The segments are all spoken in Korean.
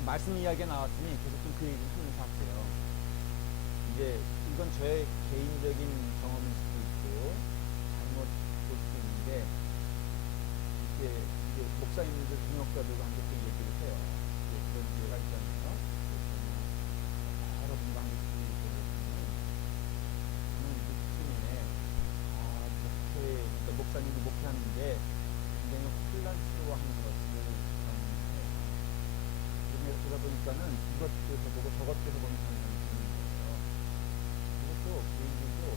말씀 이야기가 나왔으니 계속 좀 그 얘기를 하면서 할게요. 이제 이건 저의 개인적인 경험일 수도 있고 잘못 볼 수도 있는데 이게 목사님들 동역자들과 함께 또 얘기를 해요. 그런 기회가 있잖아요. 여러 분과 함께 얘기를 하면 저는 이제 특징에 그러니까 목사님이 목회하는데 굉장히 혼란스러워하는 것을 경험해요. 그러다 보니까는 이것도 해보고 저것도 해보는 현상이 생기는 거예요. 그것도 개인적으로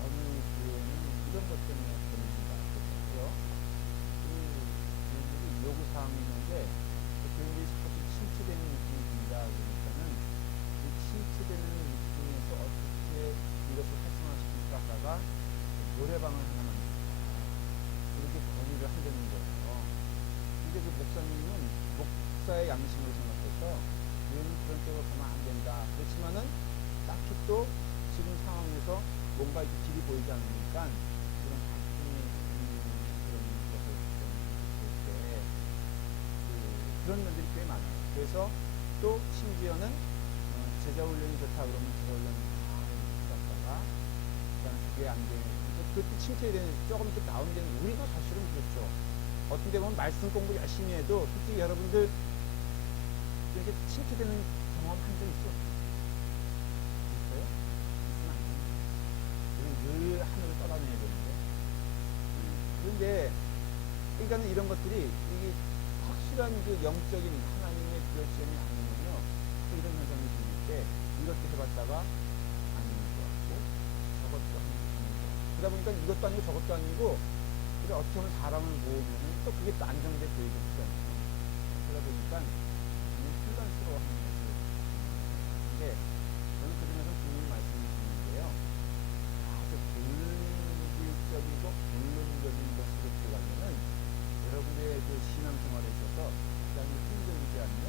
어느 교회는 이런 것 때문에 걸린다 그랬고요. 개인적으로 요구사항이 있는데 교인들이 자꾸 침체되는 느낌이 든다 그러니까는 그 침체되는 느낌에서 어떻게 이것을 활성화시킬까 하다가 노래방을 하나 만들까 이렇게 건의를 한다는 거예요. 근데 그 목사님은 목사의 양심으로 생각해서 우리는 그런 쪽으로 가면 안 된다. 그렇지만은 딱히 또 지금 상황에서 뭔가 이렇게 길이 보이지 않으니까 그런 갈등이 있는 그런 것을 볼 때 그런 면들이 꽤 많아요. 그래서 또 심지어는 제자 훈련이 좋다 그러면 제자 훈련 해봤다가 그다음에 그게 안 되는 그것도 칭찬이 조금 이렇게 나오는 게 우리도 사실은 그렇죠. 어떤 데 보면 말씀 공부 열심히 해도 솔직히 여러분들 이렇게 칭찬되는 경험 한 적 있어요? 있어요? 있으면 안 돼요. 우리는 늘 하늘을 떠다녀야 되는데. 그런데 그러니까는 이런 것들이 이게 확실한 그 영적인 하나님의 결정이 아니면요 또 이런 현상이 생길 때 이것도 해봤다가 아닌 것 같고 저것도 하는 것 같고 그러다 보니까 이것도 아니고 저것도 아니고 그래 어떻게 보면 사람을 모으면은 또 그게 또 안정돼 보이고 그렇지 않죠. 그러다 보니까 그냥 혼란스러워하는 것을 근데 저는 그중에서 주님 말씀을 듣는데요 아주 본질적이고 본론적인 것으로 들어가면은 여러분의 그 신앙생활에 있어서 굉장히 흔들리지 않는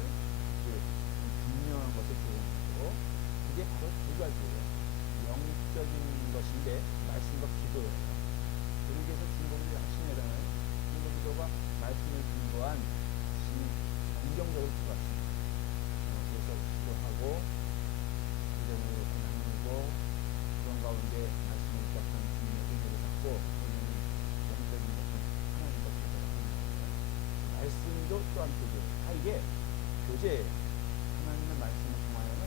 그 분명한 것을 제공하고 그게 바로 두 가지예요. 영적인 것인데 말씀과 기도예요. 그러기 위해서 중보기도 열심히 하잖아요. 중보기도가 말씀을 근거한 성경적으로 들어왔습니다. 그래서 기도하고 기도를 나누고 그런 가운데 말씀을 입각한 주님의 은혜를 받고 그러면 영적인 것은 하나님과 교제가 하는 거예요. 말씀도 또 한쪽에 이게 교제예요. 하나님의 말씀을 통하여는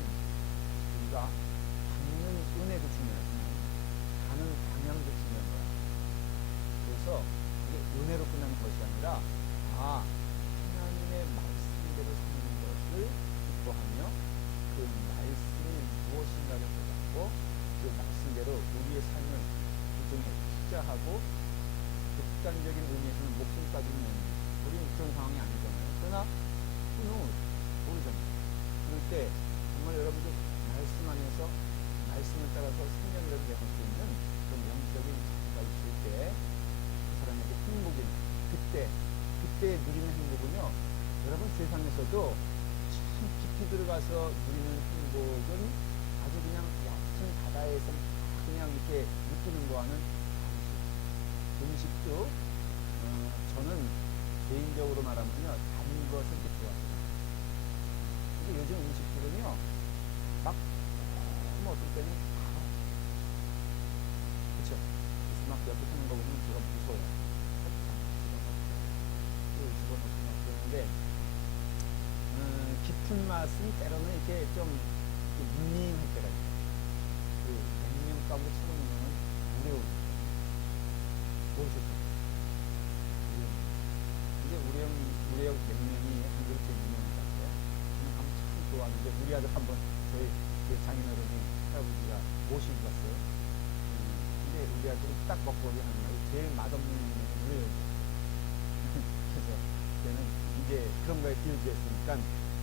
우리가 받는 은혜도 중요하지만 가는 방향도 중요한 거야. 그래서 이게 은혜로 끝나는 것이 아니라 하나님의 말씀대로 사는 것을 기뻐하며 그 말씀이 무엇인가를 깨닫고 그 말씀대로 우리의 삶을 그중에 투자하고 극단적인 의미에서는 목숨까지 내는 우리는 그런 상황이 아니잖아요. 그러나 모르잖아요. 그럴 때 정말 여러분들 말씀 안에서 말씀을 따라서 생명이라도 내놓을 수 있는 그런 영적인 자세가 있을 때 그 사람에게 행복이 그때 누리는 행복은요 여러분 세상에서도 참 깊이 들어가서 누리는 행복은 아주 그냥 얕은 바다에서 그냥 이렇게 느끼는 거와는 다르죠. 음식도 저는 개인적으로 말하면요 단 것을 이렇게 좋아해요. 근데 요즘 음식들은요 막 어떨 때는 그쵸? 그래서 막 옆에 하는 거 보면 제가 무서워요. 집어넣고 막 그러는데 깊은 맛은 때로는 이렇게 좀 밍밍할 때가 있어요. 그 냉면 가운데 쳐놓으면 우레옥 모르셨죠? 근데 우레옥 냉면이 한국에 제일 유명하다고요. 저는 한번 참 좋아하는데 우리 아들 한번 저희 장인어른이 할아버지가 모시고 갔어요. 근데 우리 아들은 딱 먹거리 하는 말이 제일 맛없는 냉면이 우레옥이에요. 그래서 저는 이제 그런 거에 길들였으니까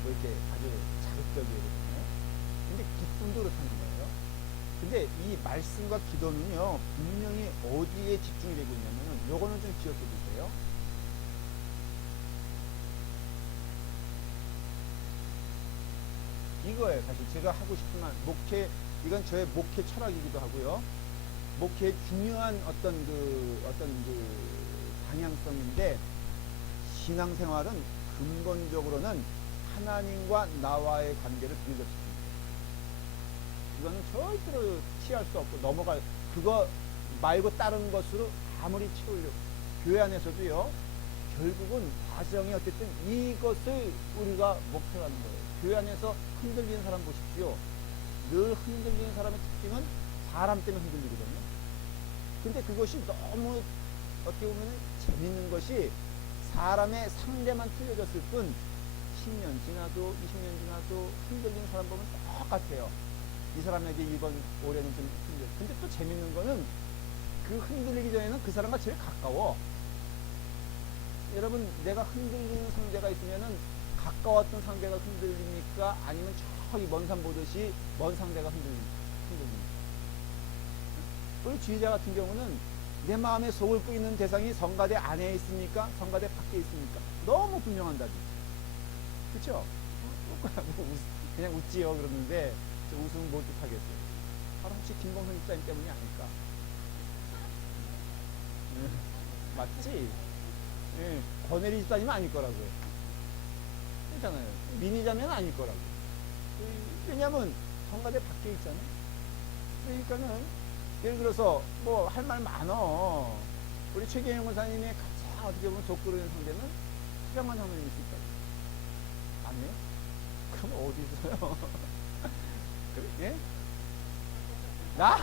뭐 이렇게 아주 자극적이거든요. 근데 기쁨도 그렇다는 거예요. 근데 이 말씀과 기도는요 분명히 어디에 집중이 되고 있냐면은 요거는 좀 기억해 주세요. 이거예요. 사실 제가 하고 싶은 말 이건 저의 목회 철학이기도 하고요. 목회의 중요한 어떤 방향성인데 신앙생활은 근본적으로는 하나님과 나와의 관계를 빌려줬습니다. 이거는 절대로 피할 수 없고 넘어갈, 그거 말고 다른 것으로 아무리 채우려고. 교회 안에서도요, 결국은 과정이 어쨌든 이것을 우리가 목표로 하는 거예요. 교회 안에서 흔들리는 사람 보십시오. 늘 흔들리는 사람의 특징은 사람 때문에 흔들리거든요. 근데 그것이 너무 어떻게 보면 재밌는 것이 사람의 상대만 틀려졌을 뿐 10년 지나도 20년 지나도 흔들리는 사람 보면 똑같아요. 이 사람에게 이번 올해는 좀 흔들려. 근데 또 재밌는 거는 그 흔들리기 전에는 그 사람과 제일 가까워. 여러분, 내가 흔들리는 상대가 있으면은 가까웠던 상대가 흔들립니까? 아니면 저기 먼 산 보듯이 먼 상대가 흔들립니까? 우리 지휘자 같은 경우는 내 마음에 속을 끓이는 대상이 성가대 안에 있습니까? 성가대 밖에 있습니까? 너무 분명한다지. 그쵸? 그냥 웃지요. 그러는데 웃으면 못 하겠어요. 바로 혹시 김봉선 집사님 때문이 아닐까? 맞지? 예, 권혜리 집사님은 아닐 거라고요. 그렇잖아요. 민희자매는 아닐 거라고. 왜냐면 성가대 밖에 있잖아요. 그러니까는 예를 들어서 뭐 할 말 많어. 우리 최경영 권사님의 가장 어떻게 보면 독그러는 상대는 태양만 하나님 있을 거예요. 아니에요? 그럼 어디 있어요? 예? 나?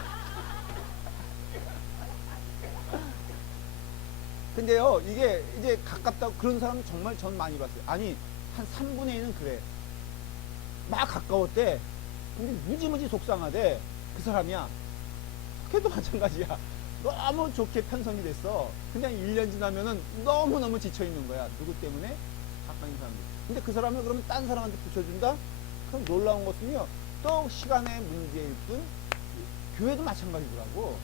근데요, 이게 이제 가깝다고 그런 사람 정말 전 많이 봤어요. 아니, 한 3분의 1은 그래. 막 가까웠대. 근데 무지무지 속상하대. 그 사람이야. 걔도 마찬가지야. 너무 좋게 편성이 됐어. 그냥 1년 지나면은 너무너무 지쳐있는 거야. 누구 때문에? 가까운 사람들. 근데 그 사람을 그러면 딴 사람한테 붙여준다? 그럼 놀라운 것은요, 또 시간의 문제일 뿐, 교회도 마찬가지더라고.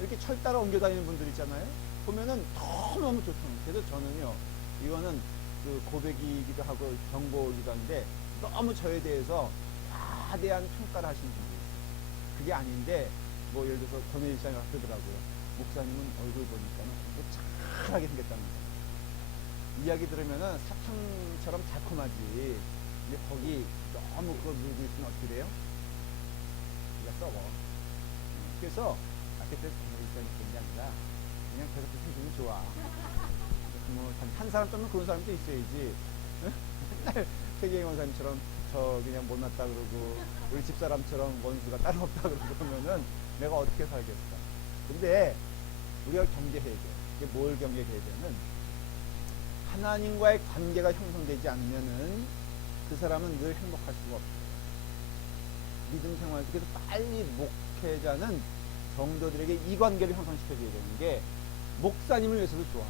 이렇게 철 따라 옮겨 다니는 분들 있잖아요. 보면은 너무너무 좋다는. 그래서 저는요, 이거는 그 고백이기도 하고 경고이기도 한데, 너무 저에 대해서 과대한 평가를 하시는 분들이 있어요. 그게 아닌데, 뭐 예를 들어서 권혜리 집사님 그러더라고요. 목사님은 얼굴 보니까는 공부 잘하게 생겼다는 거예요. 이야기 들으면은 사탕처럼 달콤하지. 근데 거기 너무 그걸 물고 있으면 어떻게 돼요? 우리가 썩어. 그래서 그때 권혜리 집사님 그런 게 아니라 그냥 계속 해주면 좋아. 한 사람 또는 그런 사람도 있어야지. 맨날 최경영 원사님처럼 저 그냥 못났다 그러고 우리 집사람처럼 원수가 따로 없다 그러면은 내가 어떻게 살겠어. 근데 우리가 경계해야 돼요. 이게 뭘 경계해야 되냐면 하나님과의 관계가 형성되지 않으면은 그 사람은 늘 행복할 수가 없어요. 믿음 생활에서 그래서 빨리 목회자는 성도들에게 이 관계를 형성시켜줘야 되는 게 목사님을 위해서도 좋아.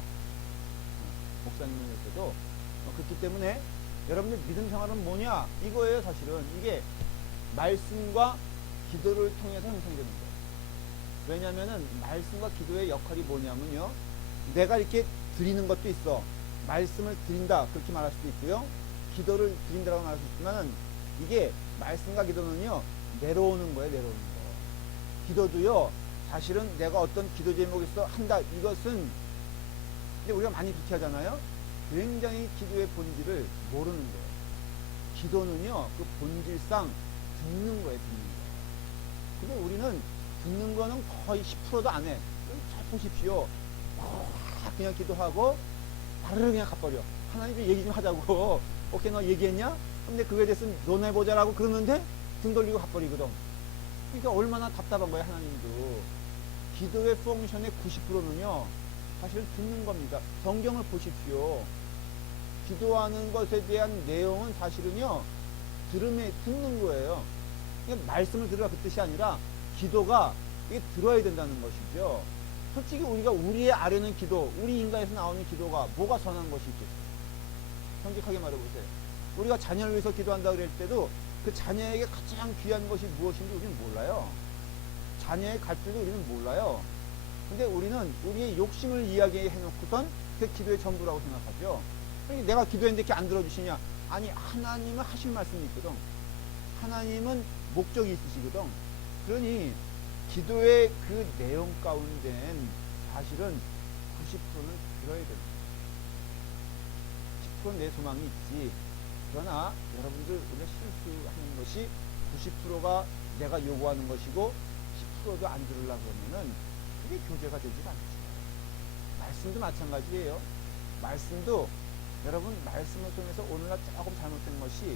목사님을 위해서도. 그렇기 때문에 여러분들 믿음 생활은 뭐냐? 이거예요, 사실은. 이게 말씀과 기도를 통해서 형성되는 거예요. 왜냐면은 말씀과 기도의 역할이 뭐냐면요. 내가 이렇게 드리는 것도 있어. 말씀을 드린다. 그렇게 말할 수도 있고요. 기도를 드린다고 말할 수 있지만 이게 말씀과 기도는요. 내려오는 거예요, 내려오는 거. 기도도요. 사실은 내가 어떤 기도 제목이 있어 한다. 이것은 근데 우리가 많이 그렇게 하잖아요. 굉장히 기도의 본질을 모르는 거예요. 기도는요, 그 본질상 듣는 거예요, 듣는 거. 근데 우리는 듣는 거는 거의 10%도 안 해. 잘 보십시오. 그냥 기도하고, 바로 그냥 가버려. 하나님 좀 얘기 좀 하자고. 오케이, 너 얘기했냐? 근데 그거에 대해서 논해보자라고 그러는데 등 돌리고 가버리거든. 그러니까 얼마나 답답한 거예요, 하나님도. 기도의 펑션의 90%는요, 사실 듣는 겁니다. 성경을 보십시오. 기도하는 것에 대한 내용은 사실은요, 듣는 거예요. 그러니까 말씀을 들으라 그 뜻이 아니라 기도가 이게 들어야 된다는 것이죠. 솔직히 우리가 우리의 아뢰는 기도, 우리 인간에서 나오는 기도가 뭐가 선한 것이 있겠어요? 정직하게 말해보세요. 우리가 자녀를 위해서 기도한다 그럴 때도 그 자녀에게 가장 귀한 것이 무엇인지 우리는 몰라요. 자녀의 갈증도 우리는 몰라요. 근데 우리는 우리의 욕심을 이야기해 놓고선 그 기도의 전부라고 생각하죠. 그러니까 내가 기도했는데 이렇게 안 들어주시냐? 아니, 하나님은 하실 말씀이 있거든. 하나님은 목적이 있으시거든. 그러니 기도의 그 내용 가운데는 사실은 90%는 들어야 됩니다. 10%는 내 소망이 있지. 그러나 여러분들 우리가 실수하는 것이 90%가 내가 요구하는 것이고 10%도 안 들으려고 그러면은 그게 교제가 되지 않죠. 말씀도 마찬가지예요. 말씀도 여러분 말씀을 통해서 오늘날 조금 잘못된 것이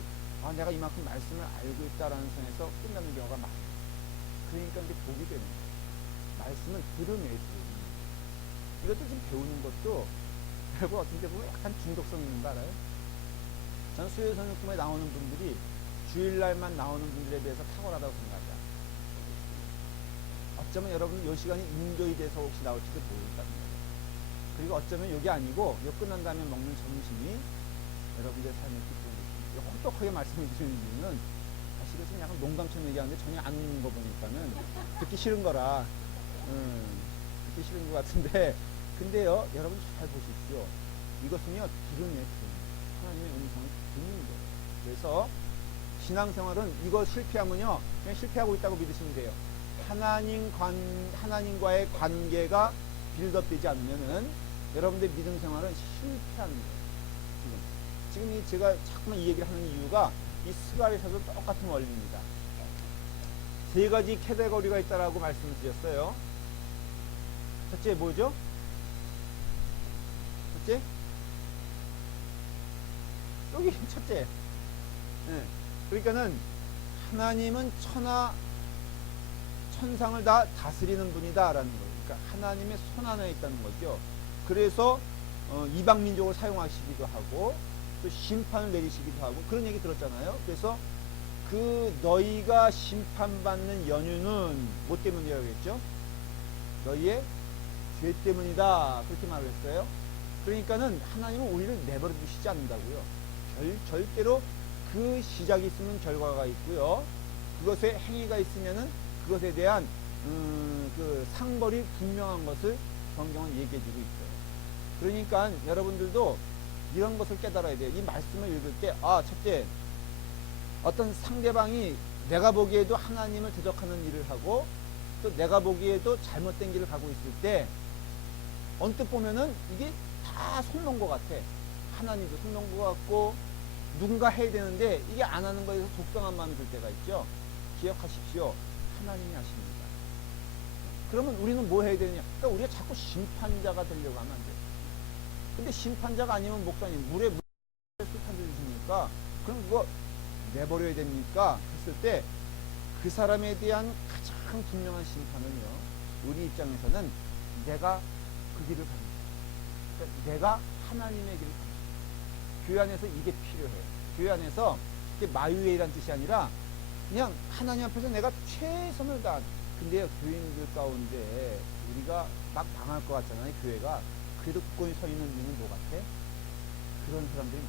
내가 이만큼 말씀을 알고 있다라는 선에서 끝나는 경우가 많아요. 그러니까 이제 복이 되는 거예요. 말씀은 들으면서 이것도 지금 배우는 것도 여러분 어떤 데 보면 약간 중독성 있는 거 알아요? 저는 수요선교품에 나오는 분들이 주일날만 나오는 분들에 비해서 탁월하다고 생각하자. 어쩌면 여러분 이 시간이 인도에 대해서 혹시 나올지도 모른다는 거예요. 그리고 어쩌면 이게 아니고 이거 끝난 다음에 먹는 점심이 여러분들의 삶의 기쁨이 혹독하게 말씀을 드리는 이유는 사실은 좀 약간 농담처럼 얘기하는데 전혀 안 웃는 거 보니까는 듣기 싫은 거라 듣기 싫은 것 같은데 근데요 여러분 잘 보십시오. 이것은요 들음의 하나님의 음성을 듣는 거예요. 그래서 신앙생활은 이거 실패하면요 그냥 실패하고 있다고 믿으시면 돼요. 하나님과의 관계가 빌드업되지 않으면은 여러분들의 믿음 생활은 실패하는 거예요. 지금 제가 자꾸만 이 얘기를 하는 이유가 이 스가랴서도 똑같은 원리입니다. 세 가지 카테고리가 있다라고 말씀을 드렸어요. 첫째 뭐죠? 첫째? 여기 첫째. 네. 그러니까는 하나님은 천상을 다 다스리는 분이다라는 거예요. 그러니까 하나님의 손 안에 있다는 거죠. 그래서 이방 민족을 사용하시기도 하고 또 심판을 내리시기도 하고 그런 얘기 들었잖아요. 그래서 그 너희가 심판받는 연유는 뭐 때문이라고 했죠? 너희의 죄 때문이다 그렇게 말을 했어요. 그러니까는 하나님은 우리를 내버려 두시지 않는다고요. 절대로 그 시작이 있으면 결과가 있고요. 그것에 행위가 있으면은 그것에 대한 그 상벌이 분명한 것을 성경은 얘기해주고 있어요. 그러니까 여러분들도 이런 것을 깨달아야 돼요. 이 말씀을 읽을 때 첫째 어떤 상대방이 내가 보기에도 하나님을 대적하는 일을 하고 또 내가 보기에도 잘못된 길을 가고 있을 때 언뜻 보면은 이게 다 손 놓은 것 같아. 하나님도 손 놓은 것 같고 누군가 해야 되는데 이게 안 하는 거에서 독성한 마음이 들 때가 있죠. 기억하십시오. 하나님이 하십니다. 그러면 우리는 뭐 해야 되느냐? 그러니까 우리가 자꾸 심판자가 되려고 하면 안 돼요. 근데 심판자가 아니면 목사님 물에 술탄 주십니까? 그럼 그거 내버려야 됩니까? 했을 때 그 사람에 대한 가장 분명한 심판은요. 우리 입장에서는 내가 그 길을 갑니다. 그러니까 내가 하나님의 길을 갑니다. 교회 안에서 이게 필요해요. 교회 안에서 이게 마유웨이란 뜻이 아니라 그냥 하나님 앞에서 내가 최선을 다한. 근데요 교인들 가운데 우리가 막 당할 것 같잖아요. 교회가 그래도 굳건히 서 있는 이유는 뭐 같아? 그런 사람들이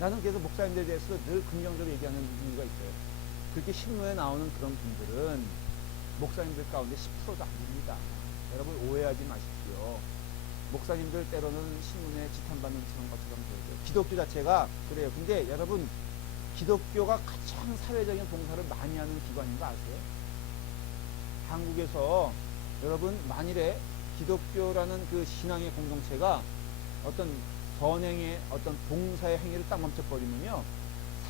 나는 그래서 목사님들에 대해서 늘 긍정적으로 얘기하는 이유가 있어요. 그렇게 신문에 나오는 그런 분들은 목사님들 가운데 10%도 아닙니다. 여러분 오해하지 마십시오. 목사님들 때로는 신문에 지탄받는 그런 것처럼 보여요. 기독교 자체가 그래요. 근데 여러분 기독교가 가장 사회적인 봉사를 많이 하는 기관인 거 아세요? 한국에서 여러분 만일에 기독교라는 그 신앙의 공동체가 어떤 선행의 어떤 봉사의 행위를 딱 멈춰버리면요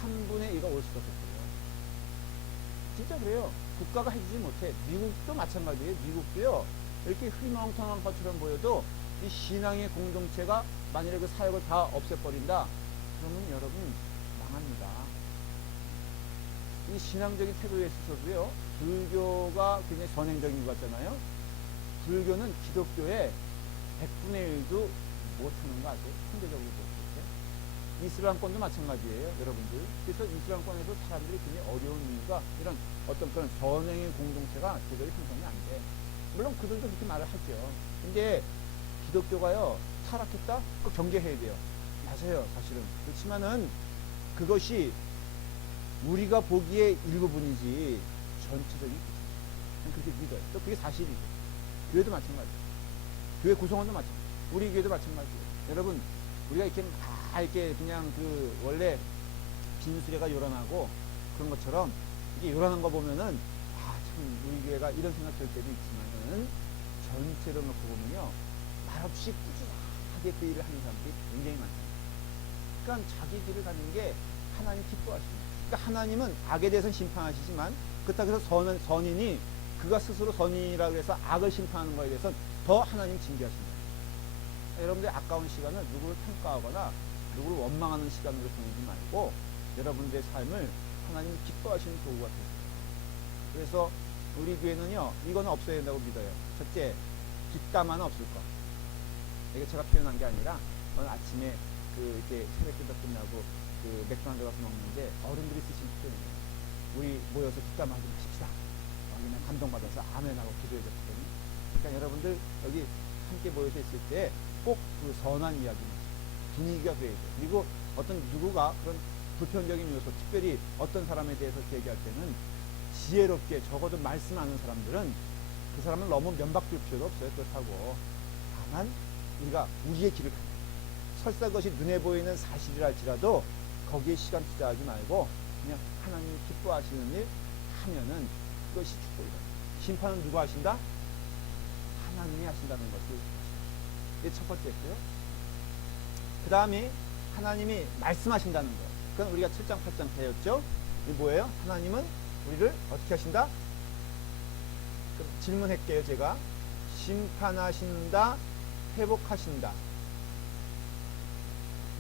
3분의 2가 올 수가 없어요. 진짜 그래요. 국가가 해주지 못해. 미국도 마찬가지예요. 미국도요 이렇게 흐리멍텅한 것처럼 보여도 이 신앙의 공동체가 만일에 그 사역을 다 없애버린다 그러면 여러분 망합니다. 이 신앙적인 태도에 있어서도요 불교가 굉장히 선행적인 것 같잖아요. 불교는 기독교의 100분의 1도 못하는 거 아세요? 통계적으로 보실 때. 이슬람권도 마찬가지예요, 여러분들. 그래서 이슬람권에서 사람들이 굉장히 어려운 이유가 이런 어떤 그런 선행의 공동체가 제대로 형성이 안 돼. 물론 그들도 그렇게 말을 하죠. 근데 기독교가요, 타락했다? 그거 경계해야 돼요. 맞아요, 사실은. 그렇지만은 그것이 우리가 보기에 일부분이지 전체적인 그렇게 믿어요. 또 그게 사실이죠. 교회도 마찬가지예요. 교회 구성원도 마찬가지예요. 우리 교회도 마찬가지예요. 여러분, 우리가 이렇게 이렇게 그냥 그 원래 빈수레가 요란하고 그런 것처럼 이게 요란한 거 보면은 참 우리 교회가 이런 생각 들 때도 있지만은 전체로 놓고 보면요 말없이 꾸준하게 그 일을 하는 사람들이 굉장히 많습니다. 그러니까 자기 길을 가는 게 하나님 기뻐하십니다. 그러니까 하나님은 악에 대해서는 심판하시지만 그렇다고 해서 선인이 그가 스스로 선인이라고 해서 악을 심판하는 거에 대해서는 더 하나님 징계하십니다. 여러분들 아까운 시간을 누구를 평가하거나 누구를 원망하는 시간으로 보내지 말고 여러분들의 삶을 하나님이 기뻐하시는 도구가 되세요. 그래서 우리 교회는요, 이거는 없어야 된다고 믿어요. 첫째, 뒷담화는 없을 것. 이게 제가 표현한 게 아니라 오늘 아침에 이렇게 새벽 기도 끝나고 맥도날드 가서 먹는데 어른들이 쓰신 표현이에요. 우리 모여서 뒷담화 좀 하십시다. 그냥 감동받아서 아멘하고 기도해 줬거든요. 그러니까 여러분들 여기 함께 모여서 있을 때 꼭 그 선한 이야기만 분위기가 그래야 돼요. 그리고 어떤 누구가 그런 불편적인 요소, 특별히 어떤 사람에 대해서 얘기할 때는 지혜롭게 적어도 말씀 아는 사람들은 그 사람을 너무 면박 줄 필요도 없어요. 그렇다고. 다만 우리가 우리의 길을 가는 설사 그것이 눈에 보이는 사실이랄지라도 거기에 시간 투자하지 말고 그냥 하나님이 기뻐하시는 일 하면은 그것이 축복이다. 심판은 누가 하신다? 하나님이 하신다는 것이 이게 첫 번째였고요. 그 다음에 하나님이 말씀하신다는 것. 그건 우리가 7장 8장 배웠죠. 이게 뭐예요? 하나님은 우리를 어떻게 하신다? 질문할게요. 제가 심판하신다, 회복하신다.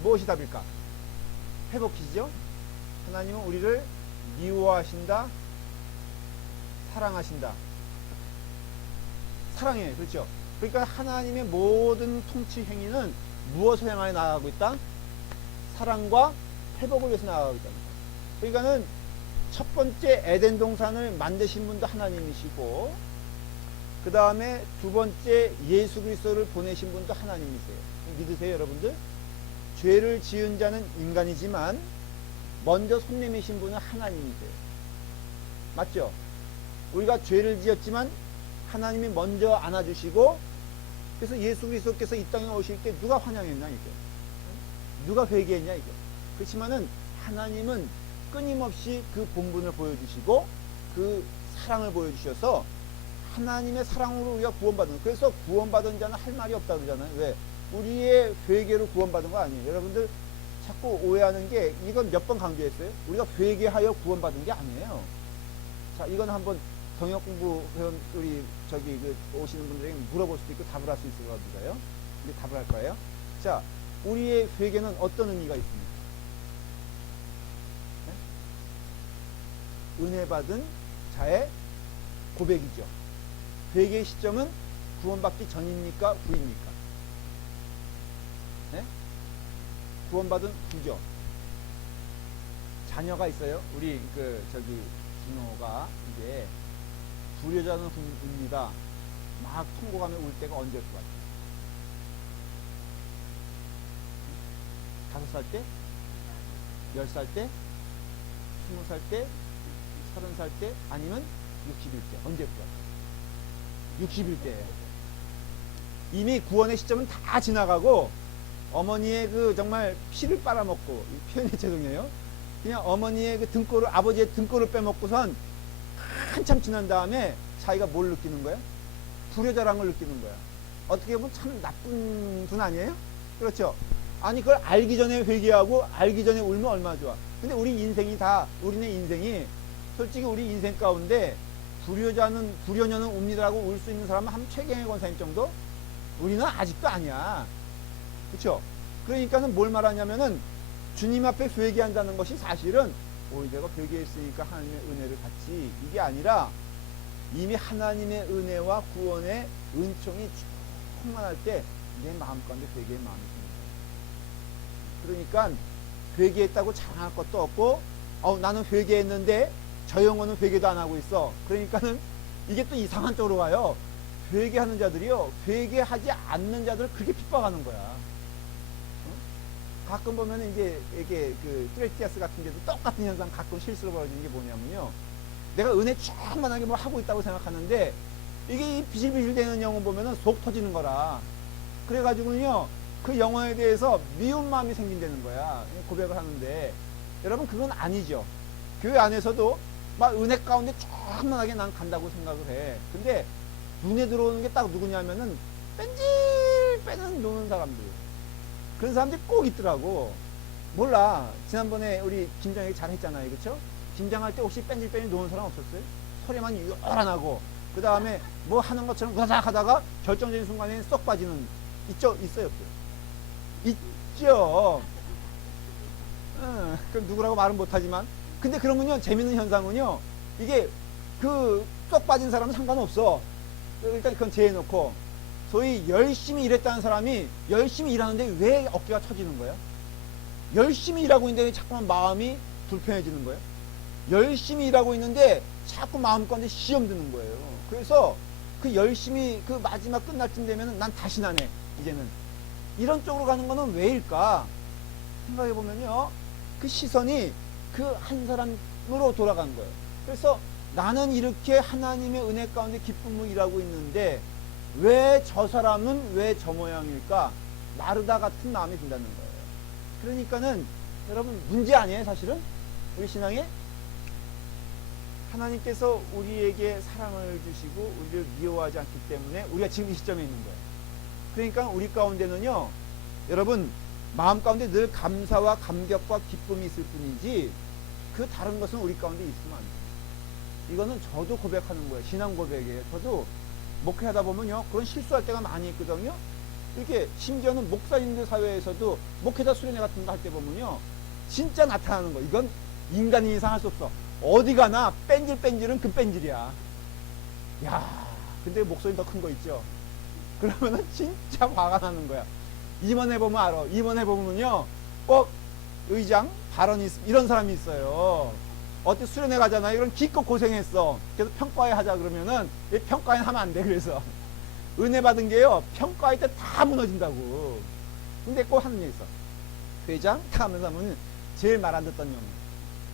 무엇이 답일까? 회복이죠. 하나님은 우리를 미워하신다, 사랑하신다. 사랑해요. 그렇죠? 그러니까 하나님의 모든 통치 행위는 무엇을 향하여 나아가고 있다? 사랑과 회복을 위해서 나아가고 있다. 그러니까는 첫 번째 에덴 동산을 만드신 분도 하나님이시고, 그 다음에 두 번째 예수 그리스도를 보내신 분도 하나님이세요. 믿으세요, 여러분들? 죄를 지은 자는 인간이지만 먼저 손 내미신 분은 하나님이세요. 맞죠? 우리가 죄를 지었지만 하나님이 먼저 안아주시고, 그래서 예수 그리스도께서 이 땅에 오실 때 누가 환영했냐 이게, 누가 회개했냐 이게. 그렇지만은 하나님은 끊임없이 그 본분을 보여주시고 그 사랑을 보여주셔서 하나님의 사랑으로 우리가 구원받은, 그래서 구원받은 자는 할 말이 없다 그러잖아요. 왜? 우리의 회개로 구원받은 거 아니에요. 여러분들 자꾸 오해하는 게, 이건 몇 번 강조했어요. 우리가 회개하여 구원받은 게 아니에요. 자, 이건 한번 경역 공부 회원 우리 오시는 분들에게 물어볼 수도 있고 답을 할 수 있을 것 같아요. 근데 답을 할 거예요. 자, 우리의 회개는 어떤 의미가 있습니까? 네? 은혜 받은 자의 고백이죠. 회개의 시점은 구원받기 전입니까? 후입니까? 네? 구원받은 후죠. 자녀가 있어요. 우리 진호가 이제 불효자는 웁니다. 막 통곡하며 울 때가 언제일 것 같아요? 5살 때? 10살 때? 20살 때? 30살 때? 아니면 60일 때? 언제일 것 같아요? 60일 때. 이미 구원의 시점은 다 지나가고 어머니의 정말 피를 빨아먹고, 표현이 죄송해요. 그냥 어머니의 등골을, 아버지의 등골을 빼먹고선 한참 지난 다음에 자기가 뭘 느끼는 거야? 불효자라는 걸 느끼는 거야. 어떻게 보면 참 나쁜 분 아니에요? 그렇죠? 아니, 그걸 알기 전에 회개하고 알기 전에 울면 얼마나 좋아. 근데 우리네 인생이 솔직히 우리 인생 가운데 불효녀는 웁니다라고 울 수 있는 사람은 한 최경의 권사님 정도? 우리는 아직도 아니야. 그렇죠? 그러니까는 뭘 말하냐면은 주님 앞에 회개한다는 것이 사실은 내가 회개했으니까 하나님의 은혜를 받지, 이게 아니라 이미 하나님의 은혜와 구원의 은총이 충만할 때 내 마음 가운데 회개의 마음이 듭니다. 그러니까 회개했다고 자랑할 것도 없고, 나는 회개했는데 저 영혼은 회개도 안 하고 있어. 그러니까는 이게 또 이상한 쪽으로 가요. 회개하는 자들이요, 회개하지 않는 자들을 그렇게 핍박하는 거야. 가끔 보면 이게 뚜레티아스 같은 데도 똑같은 현상 가끔 실수로 벌어지는 게 뭐냐면요, 내가 은혜 충만하게 뭐 하고 있다고 생각하는데 이게 비실비실 되는 영혼 보면은 속 터지는 거라. 그래가지고는요, 그 영혼에 대해서 미운 마음이 생긴다는 거야. 고백을 하는데, 여러분 그건 아니죠. 교회 안에서도 막 은혜 가운데 충만하게 난 간다고 생각을 해. 근데 눈에 들어오는 게 딱 누구냐면은 뺀질 빼는 노는 사람들. 그런 사람들이 꼭 있더라고. 몰라. 지난번에 우리 김장 얘기 잘 했잖아요. 그쵸? 김장할 때 혹시 뺀질뺀질 노는 사람 없었어요? 소리만 요란하고, 그 다음에 뭐 하는 것처럼 우사삭 하다가 결정적인 순간에 쏙 빠지는, 있죠? 있어요? 없어요? 있죠? 그럼 누구라고 말은 못하지만. 근데 그러면요, 재밌는 현상은요, 이게 그 쏙 빠진 사람은 상관없어. 일단 그건 제해놓고, 소위 열심히 일했다는 사람이 열심히 일하는데 왜 어깨가 처지는 거야? 열심히 일하고 있는데 자꾸만 마음이 불편해지는 거예요. 열심히 일하고 있는데 자꾸 마음 가운데 시험 드는 거예요. 그래서 그 열심히 그 마지막 끝날 쯤 되면 난 다시 나네, 이제는. 이런 쪽으로 가는 거는 왜일까? 생각해 보면요, 그 시선이 그 한 사람으로 돌아간 거예요. 그래서 나는 이렇게 하나님의 은혜 가운데 기쁨을 일하고 있는데 왜 저 사람은 왜 저 모양일까? 마르다 같은 마음이 든다는 거예요. 그러니까는 여러분, 문제 아니에요, 사실은? 우리 신앙에 하나님께서 우리에게 사랑을 주시고 우리를 미워하지 않기 때문에 우리가 지금 이 시점에 있는 거예요. 그러니까 우리 가운데는요, 여러분, 마음 가운데 늘 감사와 감격과 기쁨이 있을 뿐이지 그 다른 것은 우리 가운데 있으면 안 돼요. 이거는 저도 고백하는 거예요. 신앙 고백이에요. 저도 목회하다 보면요, 그런 실수할 때가 많이 있거든요. 이렇게 심지어는 목사님들 사회에서도 목회자 수련회 같은 거 할 때 보면요, 진짜 나타나는 거. 이건 인간이 이상할 수 없어. 어디 가나 뺀질뺀질은 그 뺀질이야. 야, 근데 목소리 더 큰 거 있죠. 그러면은 진짜 화가 나는 거야. 임원해보면 알아. 임원해보면요, 꼭 의장, 발언이 이런 사람이 있어요. 어때 수련회 가잖아요. 이런 기껏 고생했어. 그래서 평가회 하자 그러면은 평가회 하면 안 돼. 그래서 은혜 받은 게요, 평가할 때 다 무너진다고. 근데 꼭 하는 일 있어. 회장 하면서 하면 제일 말 안 듣던 놈.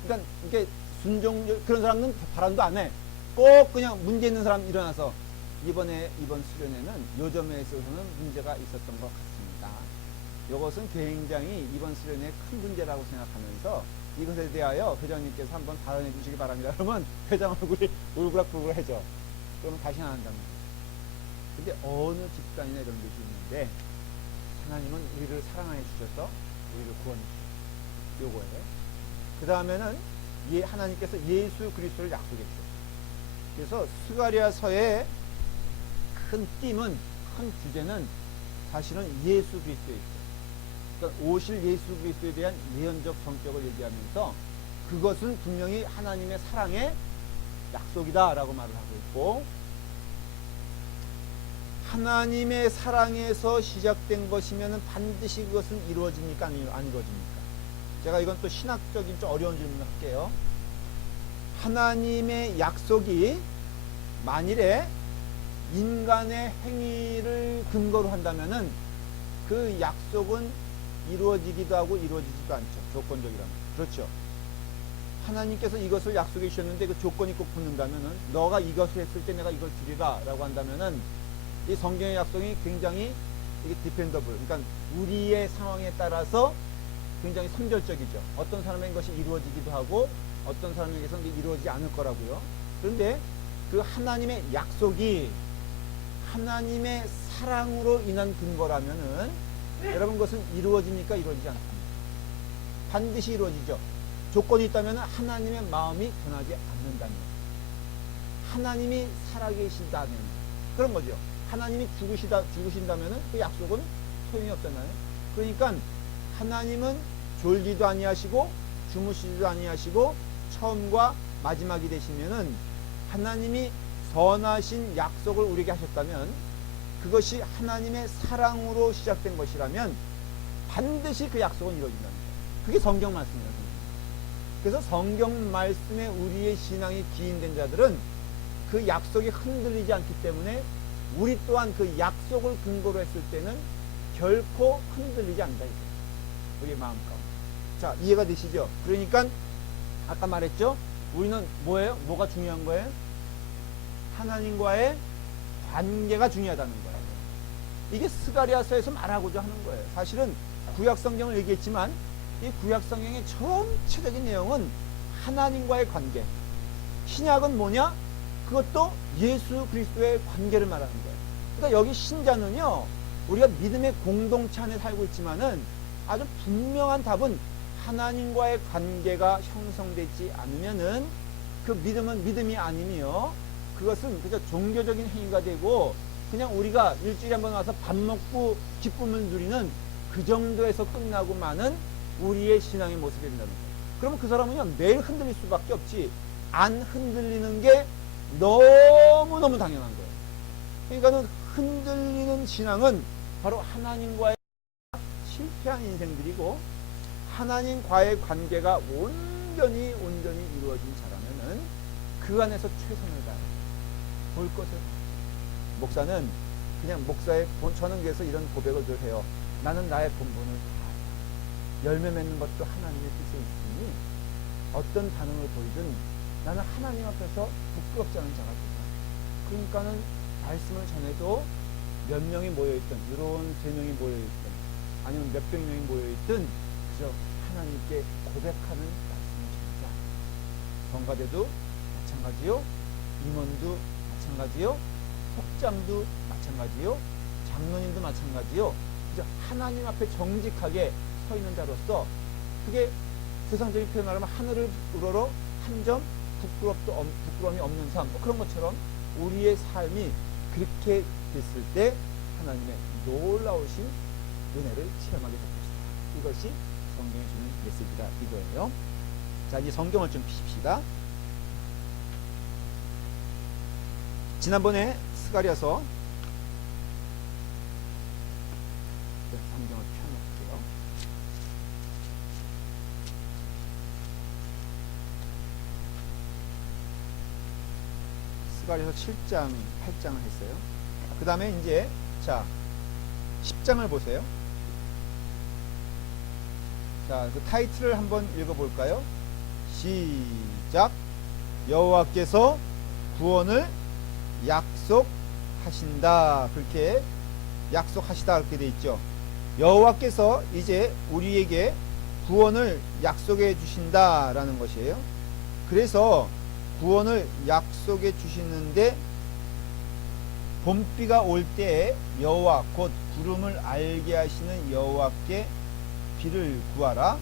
그러니까 이게 순종, 그런 사람은 발언도 안 해. 꼭 그냥 문제 있는 사람 일어나서 이번 수련회는 요 점에 있어서는 문제가 있었던 것 같습니다. 이것은 굉장히 이번 수련회의 큰 문제라고 생각하면서 이것에 대하여 회장님께서 한번 발언해 주시기 바랍니다. 그러면 회장 얼굴이 울그락불그락해져. 그러면 다시는 안 한답니다. 근데 어느 집단이나 이런 것이 있는데 하나님은 우리를 사랑해 주셔서 우리를 구원해 주셨어요. 요거예요. 그 다음에는 하나님께서 예수 그리스도를 약속했죠. 그래서 스가랴서의 큰 띠문, 큰 주제는 사실은 예수 그리스도에 있어요. 그러니까 오실 예수 그리스도에 대한 예언적 성격을 얘기하면서 그것은 분명히 하나님의 사랑의 약속이다라고 말을 하고 있고, 하나님의 사랑에서 시작된 것이면 반드시 그것은 이루어집니까? 안 이루어집니까? 제가 이건 또 신학적인 좀 어려운 질문을 할게요. 하나님의 약속이 만일에 인간의 행위를 근거로 한다면은 그 약속은 이루어지기도 하고 이루어지지도 않죠. 조건적이라면. 그렇죠. 하나님께서 이것을 약속해 주셨는데 그 조건이 꼭 붙는다면은 너가 이것을 했을 때 내가 이걸 주리라 라고 한다면은 이 성경의 약속이 굉장히 이게 디펜더블, 그러니까 우리의 상황에 따라서 굉장히 선별적이죠. 어떤 사람에게 것이 이루어지기도 하고 어떤 사람에게서는 이루어지지 않을 거라고요. 그런데 그 하나님의 약속이 하나님의 사랑으로 인한 근거라면은 여러분 그것은 이루어집니까? 이루어지지 않습니까? 반드시 이루어지죠. 조건이 있다면 하나님의 마음이 변하지 않는다면, 하나님이 살아계신다면, 그런 거죠. 하나님이 죽으신다면 그 약속은 소용이 없잖아요. 그러니까 하나님은 졸지도 아니하시고 주무시지도 아니하시고 처음과 마지막이 되시면은 하나님이 선하신 약속을 우리에게 하셨다면 그것이 하나님의 사랑으로 시작된 것이라면 반드시 그 약속은 이루어진다는 거예요. 그게 성경 말씀이에요. 그래서 성경 말씀에 우리의 신앙이 기인된 자들은 그 약속이 흔들리지 않기 때문에 우리 또한 그 약속을 근거로 했을 때는 결코 흔들리지 않는다. 우리의 마음 가운데. 자, 이해가 되시죠? 그러니까 아까 말했죠? 우리는 뭐예요? 뭐가 중요한 거예요? 하나님과의 관계가 중요하다는 거예요. 이게 스가랴서에서 말하고자 하는 거예요. 사실은 구약 성경을 얘기했지만 이 구약 성경의 전체적인 내용은 하나님과의 관계. 신약은 뭐냐? 그것도 예수 그리스도의 관계를 말하는 거예요. 그러니까 여기 신자는요, 우리가 믿음의 공동체 안에 살고 있지만은 아주 분명한 답은 하나님과의 관계가 형성되지 않으면은 그 믿음은 믿음이 아니며 그것은 그저 종교적인 행위가 되고 그냥 우리가 일주일에 한 번 와서 밥 먹고 기쁨을 누리는 그 정도에서 끝나고 마는 우리의 신앙의 모습이 된다는 거예요. 그러면 그 사람은요 매일 흔들릴 수밖에 없지 안 흔들리는 게 너무너무 당연한 거예요. 그러니까는 흔들리는 신앙은 바로 하나님과의 실패한 인생들이고 하나님과의 관계가 온전히 이루어진 자라면은 그 안에서 최선을 다해 볼 것을 목사는 그냥 목사의 저는 그래서 이런 고백을 늘 해요. 나는 나의 본분을 다하자. 열매 맺는 것도 하나님의 뜻에 있으니 어떤 반응을 보이든 나는 하나님 앞에서 부끄럽지 않은 자가 되자. 그러니까는 말씀을 전해도 몇 명이 모여있든 이런 3명이 모여있든 아니면 몇백 명이 모여있든 그저 하나님께 고백하는 말씀을 전하자. 성가대도 마찬가지요. 임원도 마찬가지요. 속장도 마찬가지요. 장로님도 마찬가지요. 그저 하나님 앞에 정직하게 서 있는 자로서 그게 세상적인 표현을 하면 하늘을 우러러 한 점 부끄러움이 없는 삶 그런 것처럼 우리의 삶이 그렇게 됐을 때 하나님의 놀라우신 은혜를 체험하게 될 것이다. 이것이 성경이 주는 메시지다 이거예요. 자, 이제 성경을 좀 피십시다. 지난번에 스가랴서 성경을 펴놓을게요. 스가랴서 7장, 8장을 했어요. 그 다음에 이제 자 10장을 보세요. 자, 그 타이틀을 한번 읽어볼까요? 시작. 여호와께서 구원을 약속하신다. 그렇게 약속하시다 그렇게 돼 있죠. 여호와께서 이제 우리에게 구원을 약속해 주신다라는 것이에요. 그래서 구원을 약속해 주시는데 봄비가 올 때에 여호와 곧 구름을 알게 하시는 여호와께 비를 구하라.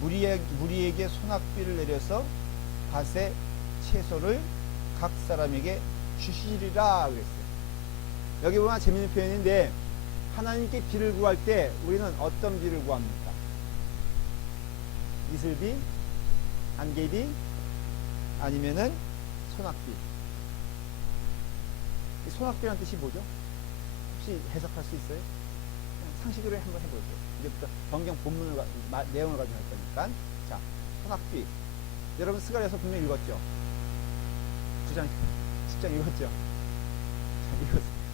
무리에게 소낙비를 내려서 밭에 채소를 각 사람에게 주시리라 그랬어요. 여기 보면 재밌는 표현인데 하나님께 비를 구할 때 우리는 어떤 비를 구합니까? 이슬비, 안개비, 아니면은 소낙비. 이 소낙비라는 뜻이 뭐죠? 혹시 해석할 수 있어요? 그냥 상식으로 한번 해볼게요. 이제부터 성경 본문을 내용을 가지고 할 거니까. 자, 소낙비. 여러분 스가랴서 분명히 읽었죠? 9장, 10장 읽었죠? 자,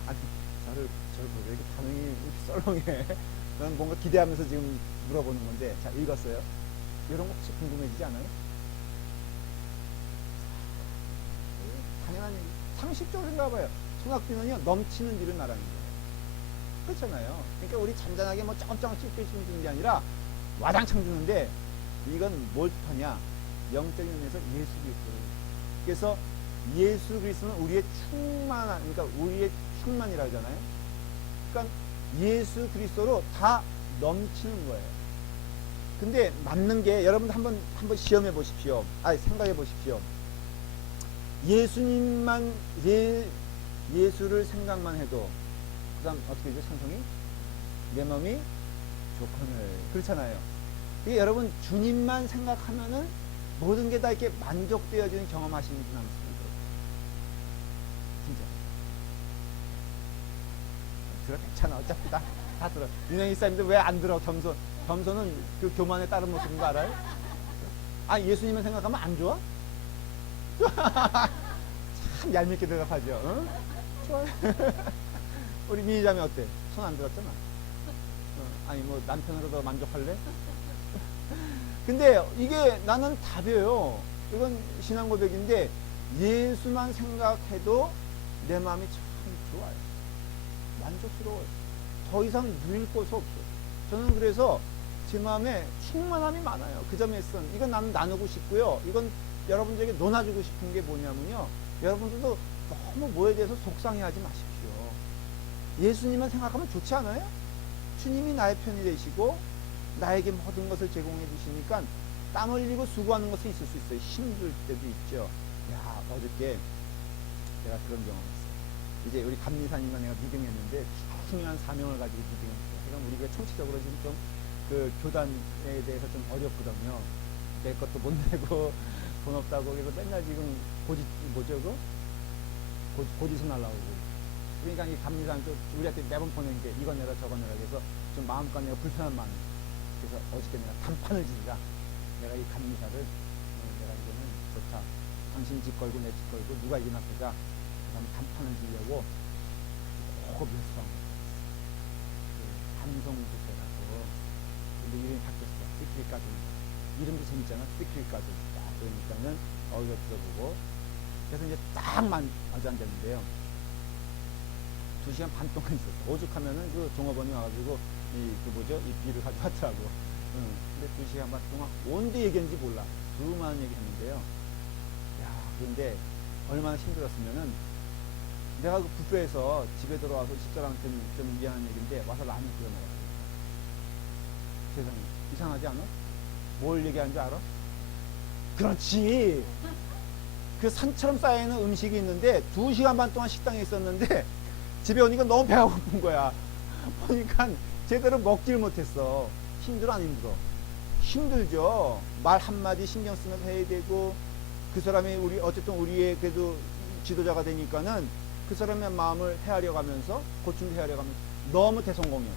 아니, 저를 보고 이렇게 반응이 썰렁해. 저는 뭔가 기대하면서 지금 물어보는 건데, 자, 읽었어요? 이런 거 혹시 궁금해지지 않아요? 당연한 얘기. 상식적으로 생각해봐요. 소낙비는요, 넘치는 비를 말하는 거예요. 그렇잖아요. 그러니까 우리 잔잔하게 뭐 조금씩 주는 게 아니라 와장창 주는데, 이건 뭘 터냐? 영적인 의미에서 예수 그리스도. 그래서 예수 그리스도는 우리의 충만한, 그러니까 우리의 충만이라 하잖아요. 그러니까 예수 그리스도로 다 넘치는 거예요. 근데 맞는 게 여러분 한번 시험해 보십시오. 아니 생각해 보십시오. 예수님만 예수를 생각만 해도 그다음 어떻게 되죠? 찬송이 내 마음이 좋거늘 그렇잖아요. 이게 여러분 주님만 생각하면은 모든 게 다 이렇게 만족되어지는 경험하시는 분 한번 진짜 들어 괜찮아 어차피 다 들어. 윤영이 사님들 왜 안 들어? 겸손은 그 교만의 다른 모습인 거 알아요? 아 예수님만 생각하면 안 좋아? 참 얄밉게 대답하죠. 응? 좋아요. 우리 미희자매 어때? 손 안 들었잖아. 아니 뭐 남편으로 더 만족할래? 근데 이게 나는 답이에요. 이건 신앙 고백인데 예수만 생각해도 내 마음이 참 좋아요. 만족스러워요. 더 이상 누릴 것이 없어요. 저는 그래서 제 마음에 충만함이 많아요. 그 점에서는 이건 나는 나누고 싶고요. 이건 여러분들에게 논아주고 싶은 게 뭐냐면요. 여러분들도 너무 뭐에 대해서 속상해하지 마십시오. 예수님만 생각하면 좋지 않아요? 주님이 나의 편이 되시고 나에게 모든 것을 제공해 주시니까 땀 흘리고 수고하는 것은 있을 수 있어요. 힘들 때도 있죠. 야, 어저께 내가 그런 경험했어요. 이제 우리 감리사님과 내가 미팅했는데 중요한 사명을 가지고 미팅했어요. 그럼 우리가 총체적으로 지금 좀 그 교단에 대해서 좀 어렵거든요. 내 것도 못 내고 돈 없다고 그래서 맨날 지금 뭐죠 그 고지서 날라오고. 그러니까 이 감리사님도 우리한테 매번 보낸 게 이거 내라 저거 내라 그래서 좀 마음과 내가 불편한 마음이. 그래서 어저께 내가 단판을 지르라. 내가 이 감리사를 내가 이거는 좋다. 당신 집 걸고 내 집 걸고 누가 이기나 보자. 그 다음에 단판을 지려고 고급 몇수한 거예요. 감성부대라고. 근데 이름이 바뀌었어. 시크릿 가든. 이름도 재밌잖아. 시크릿 가든. 그러니까는 이거 들어보고. 그래서 이제 딱 마주 앉았는데요. 2시간 반 동안 있었어. 오죽하면은 그 종업원이 와가지고 이 비를 가져왔더라고. 근데 2시간 반 동안 언제 얘기했는지 몰라. 수많은 얘기 했는데요. 야, 그런데 얼마나 힘들었으면은 내가 그 뷔페에서 집에 들어와서 집사람한테는 좀 미안한 얘기인데 와서 라면 끓여 먹었어. 세상에. 이상하지 않아? 뭘 얘기하는 줄 알아? 그렇지. 그 산처럼 쌓여있는 음식이 있는데 2시간 반 동안 식당에 있었는데 집에 오니까 너무 배가 고픈 거야. 보니까 제대로 먹질 못했어. 힘들어 안 힘들어? 힘들죠. 말 한마디 신경 쓰면 해야 되고 그 사람이 어쨌든 우리의 그래도 지도자가 되니까는 그 사람의 마음을 헤아려 가면서 고충도 헤아려 가면서 너무 대성공이었어.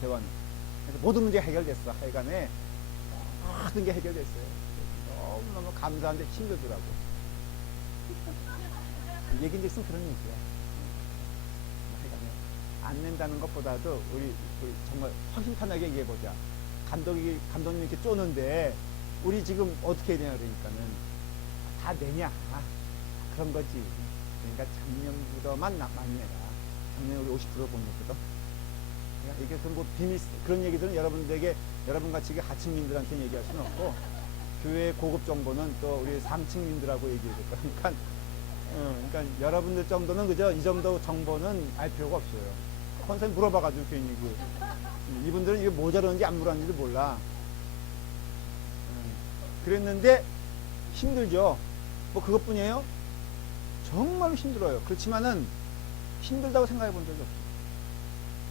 대화는. 그래서 모든 문제가 해결됐어. 하여간에 모든 게 해결됐어요. 너무너무 감사한데 힘들더라고. 얘기인즉슨 그런 얘기야. 하여간에 안 낸다는 것보다도 우리 정말 허심탄회하게 얘기해보자. 감독님이 이렇게 쪼는데 우리 지금 어떻게 해야 되냐 그러니까는 다 내냐. 그런 거지. 그러니까 작년보다만 많이 내라. 작년에 우리 50% 보냈거든. 그러니까 이게 뭐 비밀, 그런 얘기들은 여러분 같이 하층민들한테 얘기할 수는 없고, 교회 고급 정보는 또 우리 상층민들하고 얘기해야 될 거니까, 그러니까 여러분들 정도는 그저 이 정도 정보는 알 필요가 없어요. 선생님 물어봐가지고 괜히 이분들은 이게 모자라는지 안 모자라는지도 몰라. 그랬는데 힘들죠. 뭐 그것뿐이에요? 정말 힘들어요. 그렇지만은 힘들다고 생각해 본 적이 없어요.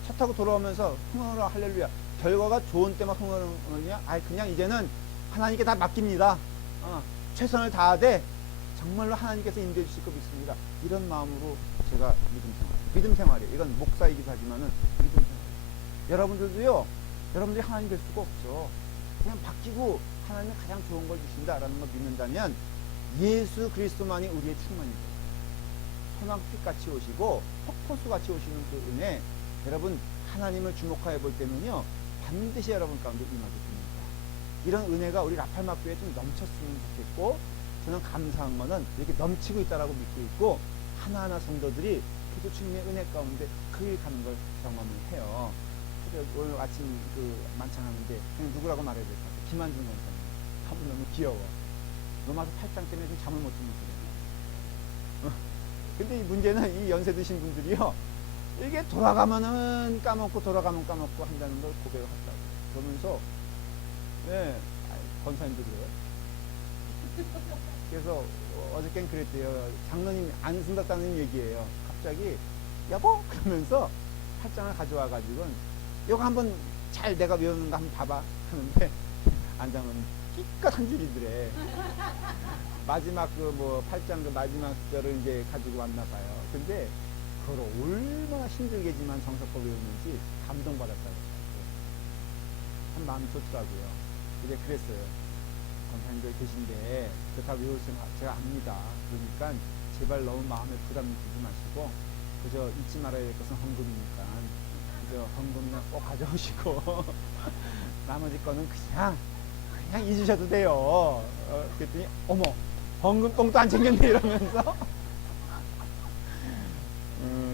차 타고 돌아오면서 흥얼흥얼 할렐루야. 결과가 좋은 때만 흥얼흥얼이냐? 그냥 이제는 하나님께 다 맡깁니다. 최선을 다하되 정말로 하나님께서 인도해 주실 거 믿습니다. 이런 마음으로 제가 믿음 생활이에요. 이건 목사이기도 하지만은 믿음 생활이에요. 여러분들도요, 여러분들이 하나님 될 수가 없죠. 그냥 바뀌고 하나님은 가장 좋은 걸 주신다라는 걸 믿는다면 예수 그리스도만이 우리의 충만입니다. 소망빛같이 오시고 폭포수같이 오시는 그 은혜, 여러분 하나님을 주목하여 볼 때는요 반드시 여러분 가운데 임하게 됩니다. 이런 은혜가 우리 라팔마교회에 좀 넘쳤으면 좋겠고, 저는 감사한 거는 이렇게 넘치고 있다라고 믿고 있고, 하나하나 성도들이 그래도 주님의 은혜 가운데 그 일 가는 걸 경험을 해요. 오늘 아침 만찬하는데 그냥 누구라고 말해야 될까? 김한중 권사님. 너무 귀여워. 로마서 8장 때문에 좀 잠을 못 주는 그래. 근데 이 문제는 이 연세 드신 분들이요, 이게 돌아가면은 까먹고 돌아가면 까먹고 한다는 걸 고백을 하더라고요. 그러면서 권사님도 그래요. 그래서 어저께는 그랬대요. 장로님 안 쓴다는 얘기예요. 갑자기 여보 그러면서 8장을 가져와가지고 이거 한번 잘 내가 외우는 거 한번 봐봐 하는데 안장은 기껏 한 줄이더래. 마지막 8장 마지막 절을 이제 가지고 왔나 봐요. 근데 그걸 얼마나 힘들게지만 정석껏 외우는지 감동받았다고. 한 마음이 좋더라고요. 이제 그랬어요. 권사님들 계신데 그렇다 외우시면 제가 압니다. 그러니까 제발 너무 마음에 부담 주지 마시고 그저 잊지 말아야 될 것은 헌금이니까 그저 헌금이나 꼭 가져오시고 나머지 거는 그냥 잊으셔도 돼요. 그랬더니 어머 헌금통도 안 챙겼네 이러면서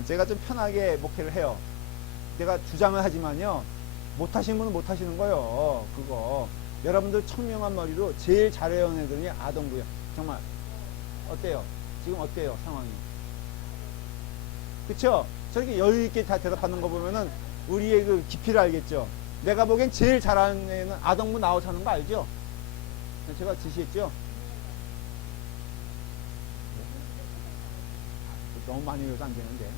제가 좀 편하게 목회를 해요. 내가 주장을 하지만요 못하시는 분은 못하시는 거예요. 그거 여러분들 청명한 머리로 제일 잘해온 애들이 아동부요. 정말 어때요? 지금 어때요 상황이? 그쵸? 저렇게 여유있게 다 대답하는 거 보면은 우리의 그 깊이를 알겠죠? 내가 보기엔 제일 잘하는 애는 아동부 나와서 하는 거 알죠? 제가 지시했죠? 너무 많이 외워도 안 되는데.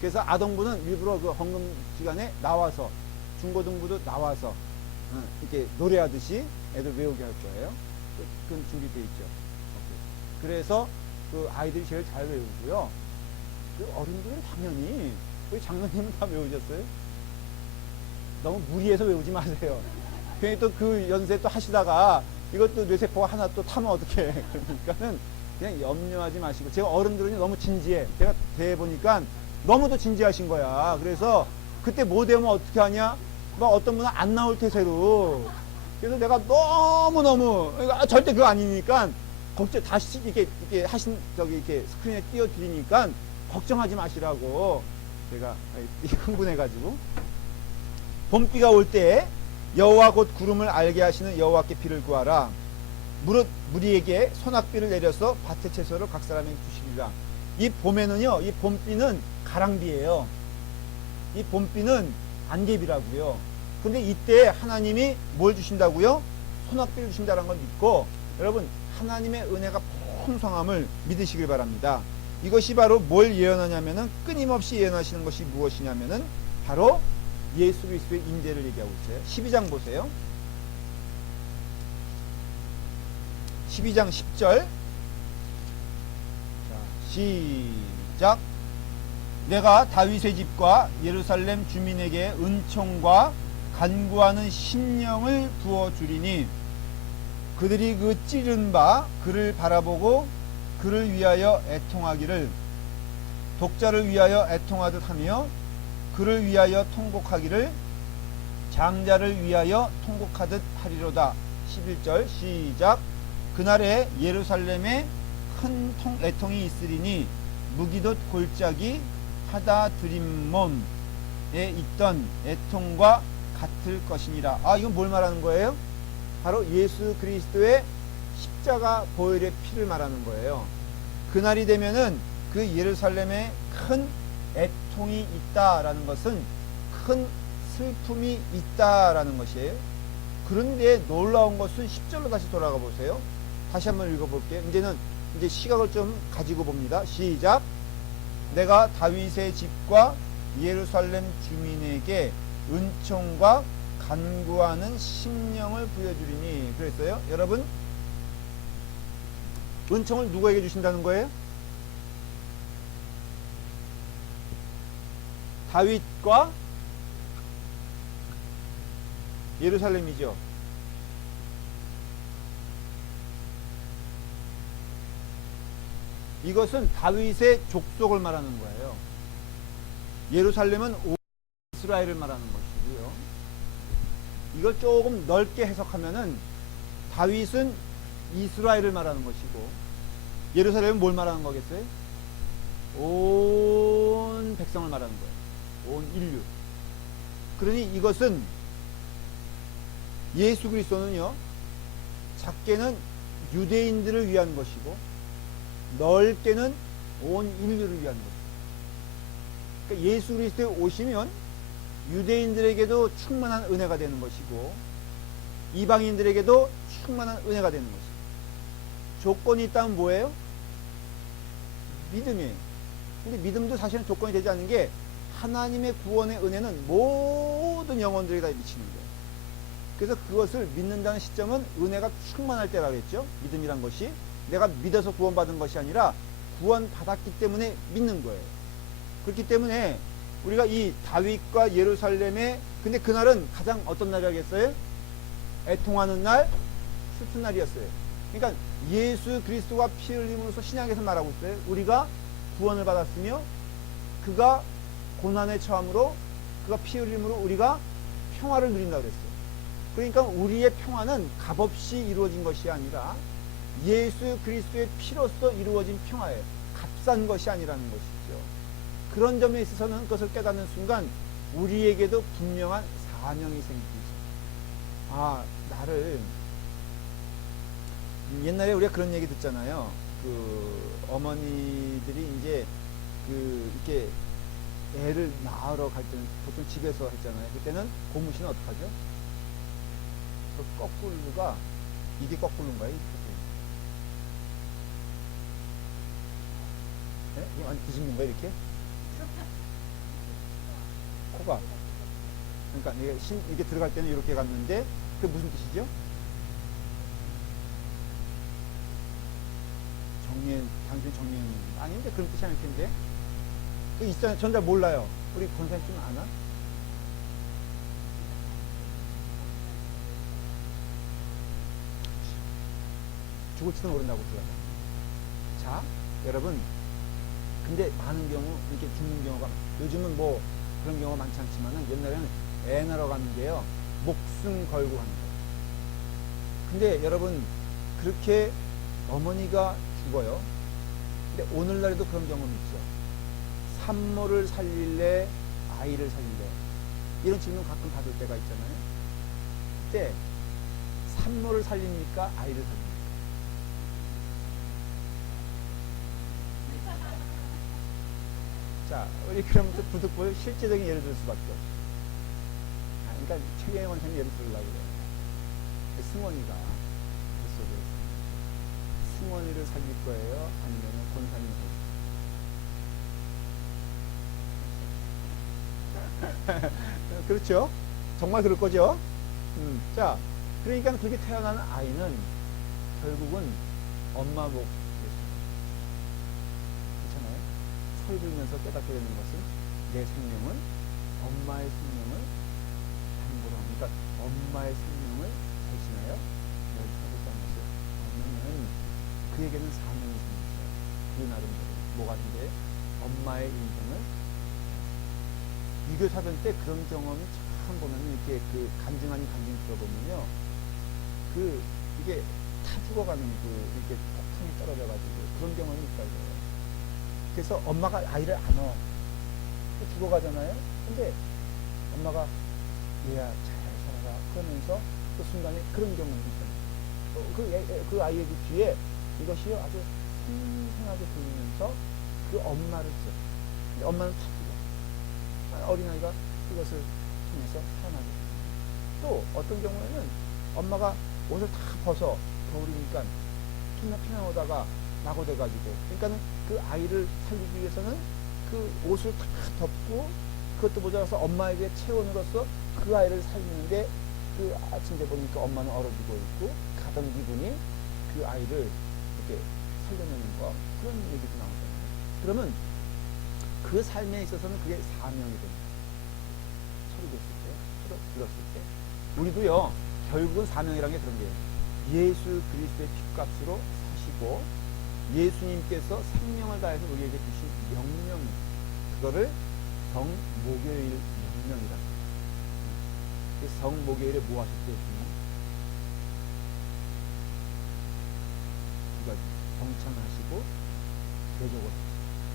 그래서 아동부는 일부러 그 헌금 시간에 나와서, 중고등부도 나와서 이렇게 노래하듯이 애들 외우게 할 거예요. 그건 준비되어 있죠. 그래서 그 아이들이 제일 잘 외우고요. 그 어른들은 당연히, 우리 장로님은 다 외우셨어요? 너무 무리해서 외우지 마세요. 괜히 또 그 연세 또 하시다가 이것도 뇌세포가 하나 또 타면 어떡해. 그러니까는 그냥 염려하지 마시고. 제가 어른들은 너무 진지해. 제가 대해보니까 너무도 진지하신 거야. 그래서 그때 못 외우면 어떻게 하냐? 막 어떤 분은 안 나올 태세로. 그래서 내가 너무너무, 절대 그거 아니니까, 걱정, 다시 이렇게 하신, 이렇게 스크린에 띄워드리니까, 걱정하지 마시라고. 제가 흥분해가지고. 봄비가 올 때, 여호와 곧 구름을 알게 하시는 여호와께 비를 구하라. 무릇 무리에게 소낙비를 내려서 밭의 채소를 각 사람에게 주시리라. 이 봄에는요, 이 봄비는 가랑비예요. 이 봄비는 안개비라고요. 근데 이때 하나님이 뭘 주신다고요? 소낙비를 주신다는 걸 믿고, 여러분 하나님의 은혜가 풍성함을 믿으시길 바랍니다. 이것이 바로 뭘 예언하냐면은, 끊임없이 예언하시는 것이 무엇이냐면은 바로 예수 그리스도의 임재를 얘기하고 있어요. 12장 보세요. 12장 10절. 자, 시작. 내가 다윗의 집과 예루살렘 주민에게 은총과 간구하는 심령을 부어주리니 그들이 그 찌른 바 그를 바라보고 그를 위하여 애통하기를, 독자를 위하여 애통하듯 하며 그를 위하여 통곡하기를, 장자를 위하여 통곡하듯 하리로다. 11절 시작. 그날에 예루살렘에 큰 애통이 있으리니 무기돛 골짜기 하다 드림 몸에 있던 애통과 같을 것이니라. 아, 이건 뭘 말하는 거예요? 바로 예수 그리스도의 십자가 보혈의 피를 말하는 거예요. 그날이 되면은 그 예루살렘에 큰 애통이 있다라는 것은 큰 슬픔이 있다라는 것이에요. 그런데 놀라운 것은 10절로 다시 돌아가 보세요. 다시 한번 읽어볼게요. 이제는 이제 시각을 좀 가지고 봅니다. 시작. 내가 다윗의 집과 예루살렘 주민에게 은총과 간구하는 심령을 부여주리니. 그랬어요. 여러분, 은총을 누구에게 주신다는 거예요? 다윗과 예루살렘이죠. 이것은 다윗의 족속을 말하는 거예요. 예루살렘은 이스라엘을 말하는 것이고요. 이걸 조금 넓게 해석하면은 다윗은 이스라엘을 말하는 것이고, 예루살렘은 뭘 말하는 거겠어요? 온 백성을 말하는 거예요. 온 인류. 그러니 이것은, 예수 그리스도는요, 작게는 유대인들을 위한 것이고 넓게는 온 인류를 위한 것이고, 그러니까 예수 그리스도에 오시면 유대인들에게도 충만한 은혜가 되는 것이고 이방인들에게도 충만한 은혜가 되는 것이고, 조건이 있다면 뭐예요? 믿음이에요. 근데 믿음도 사실은 조건이 되지 않는 게, 하나님의 구원의 은혜는 모든 영혼들에게 다 미치는 거예요. 그래서 그것을 믿는다는 시점은 은혜가 충만할 때라고 했죠. 믿음이란 것이 내가 믿어서 구원받은 것이 아니라 구원받았기 때문에 믿는 거예요. 그렇기 때문에 우리가 이 다윗과 예루살렘에, 근데 그날은 가장 어떤 날이겠어요? 애통하는 날, 슬픈 날이었어요. 그러니까 예수 그리스도가 피 흘림으로써 신약에서 말하고 있어요. 우리가 구원을 받았으며 그가 고난에 처함으로, 그가 피 흘림으로 우리가 평화를 누린다고 그랬어요. 그러니까 우리의 평화는 값없이 이루어진 것이 아니라 예수 그리스도의 피로써 이루어진 평화예요. 값싼 것이 아니라는 것이죠. 그런 점에 있어서는 그것을 깨닫는 순간 우리에게도 분명한 사명이 생기죠. 아, 나를, 옛날에 우리가 그런 얘기 듣잖아요. 그 어머니들이 이제 그 이렇게 애를 낳으러 갈 때는 보통 집에서 했잖아요. 그때는 고무신은 어떡하죠? 그 거꾸로가 이게 거꾸로인가요? 네? 이거 완전 뒤집는 거야 이렇게? 코가 그러니까 이게 들어갈 때는 이렇게 갔는데 그게 무슨 뜻이죠? 단순히 정리는 아닌데 그런 뜻이 아닐 텐데 그 있잖아요. 전 잘 몰라요. 우리 권사님 좀 아나? 죽을지도 모른다고 들어요. 자, 여러분 근데 많은 경우 이렇게 죽는 경우가 요즘은 뭐 그런 경우가 많지 않지만은 옛날에는 애 낳으러 가는 게요 목숨 걸고 가는 거예요. 근데 여러분 그렇게 어머니가 죽어요. 근데 오늘날에도 그런 경험이 있죠. 산모를 살릴래 아이를 살릴래 이런 질문 가끔 받을 때가 있잖아요. 그때 산모를 살립니까 아이를 살립니까? 자, 우리 그러면서 부득불 실제적인 예를 들 수밖에 없어요. 그러니까 최경영 원장님 예를 들으려고 그래요. 승원이가 승원이를 살릴 거예요? 아니면 권사님을 살릴 거예요? 그렇죠? 정말 그럴 거죠? 자, 그러니까 그렇게 태어나는 아이는 결국은 엄마 목 소리 들으면서 깨닫게 되는 것은 내 생명은 엄마의 생명을 담보로 그러니까 엄마의 생명을 대신하여 널 살겠다는 것을 어머니는 그에게는 사명이 생겼어요. 그 나름대로 뭐가 있는데 엄마의 인생을 유교 사변 때 그런 경험이 참 보면은 이렇게 그 간증 아닌 간증 들어보면요 이게 타 죽어가는 이렇게 폭탄이 떨어져가지고 그런 경험이 있다 이거예요. 그래서 엄마가 아이를 안어 죽어가잖아요. 근데 엄마가 얘야 잘 살아라 그러면서 그 순간에 그런 경험이 있어요. 그 아이의 그 귀에 이것이 아주 생생하게 들리면서 그 엄마를 써. 근데 엄마는 다 죽어. 어린아이가 그것을 통해서 살아나게 돼요. 또 어떤 경우에는 엄마가 옷을 다 벗어 겨울이니까 피나 오다가 낙오돼가지고 그러니까는 그 아이를 살리기 위해서는 그 옷을 다 덮고 그것도 모자라서 엄마에게 체온으로서 그 아이를 살리는데 그 아침 돼 보니까 엄마는 얼어 죽어 있고 가던 기분이 그 아이를 이렇게 살려내는 거 그런 얘기도 나오잖아요. 그러면 그 삶에 있어서는 그게 사명이 됩니다. 서로 들었을 때 우리도요 결국은 사명이라는 게 그런 거예요. 예수 그리스도의 핏값으로 사시고 예수님께서 생명을 다해서 우리에게 주신 명령 그거를 성목요일 명령이라고 해요. 성목요일에 뭐 하셨대요? 두 가지 정찬하시고 대적을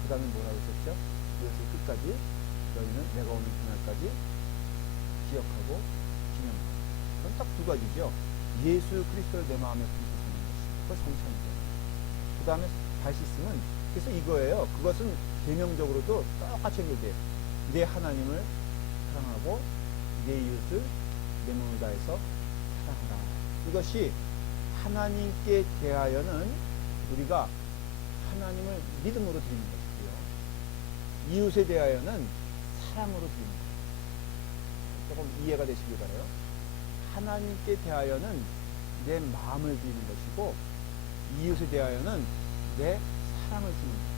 그 다음에 뭐라고 했었죠? 이것을 끝까지 너희는 내가 오는 그날까지 기억하고 기념하고 그건 딱 두 가지죠. 예수 그리스도를 내 마음에 품고 사는 것이 그걸 성찬이죠. 그 다음에 발시스는 그래서 이거예요. 그것은 계명적으로도 똑같이 연결돼요. 내 하나님을 사랑하고 내 이웃을 내 몸을 다해서 사랑하라. 이것이 하나님께 대하여는 우리가 하나님을 믿음으로 드리는 것이고요. 이웃에 대하여는 사랑으로 드리는 것. 조금 이해가 되시길 바라요. 하나님께 대하여는 내 마음을 드리는 것이고 이웃에 대하여는 내 사랑을 주는 거예요.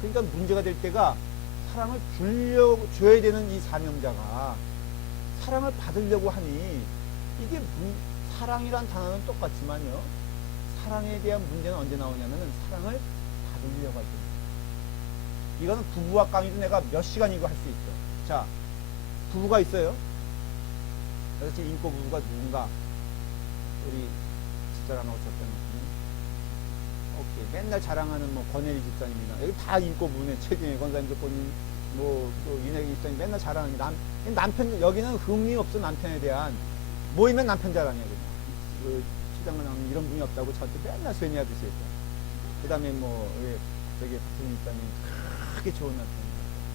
그러니까 문제가 될 때가 사랑을 줘야 되는 이 사명자가 사랑을 받으려고 하니 이게 사랑이란 단어는 똑같지만요. 사랑에 대한 문제는 언제 나오냐면은 사랑을 받으려고 할 때. 이거는 부부와 강의도 내가 몇 시간 이거 할 수 있죠. 자, 부부가 있어요. 그래서 지금 인고 부부가 누군가 우리 집사람하고 접견 오케이. 맨날 자랑하는 뭐 권혜리 집사님이나 여기 다 인고 부부네. 최경희 권사님 조건님 뭐또 윤혜기 집사님 맨날 자랑하는 남편 여기는 흥미 없어 남편에 대한 모이면 남편 자랑이야 그냥. 그 시장을 나오는 이런 분이 없다고 저한테 맨날 쇠뇌하듯이 했죠. 그 다음에 뭐 저기 박수님 집사님 크게 좋은 남편.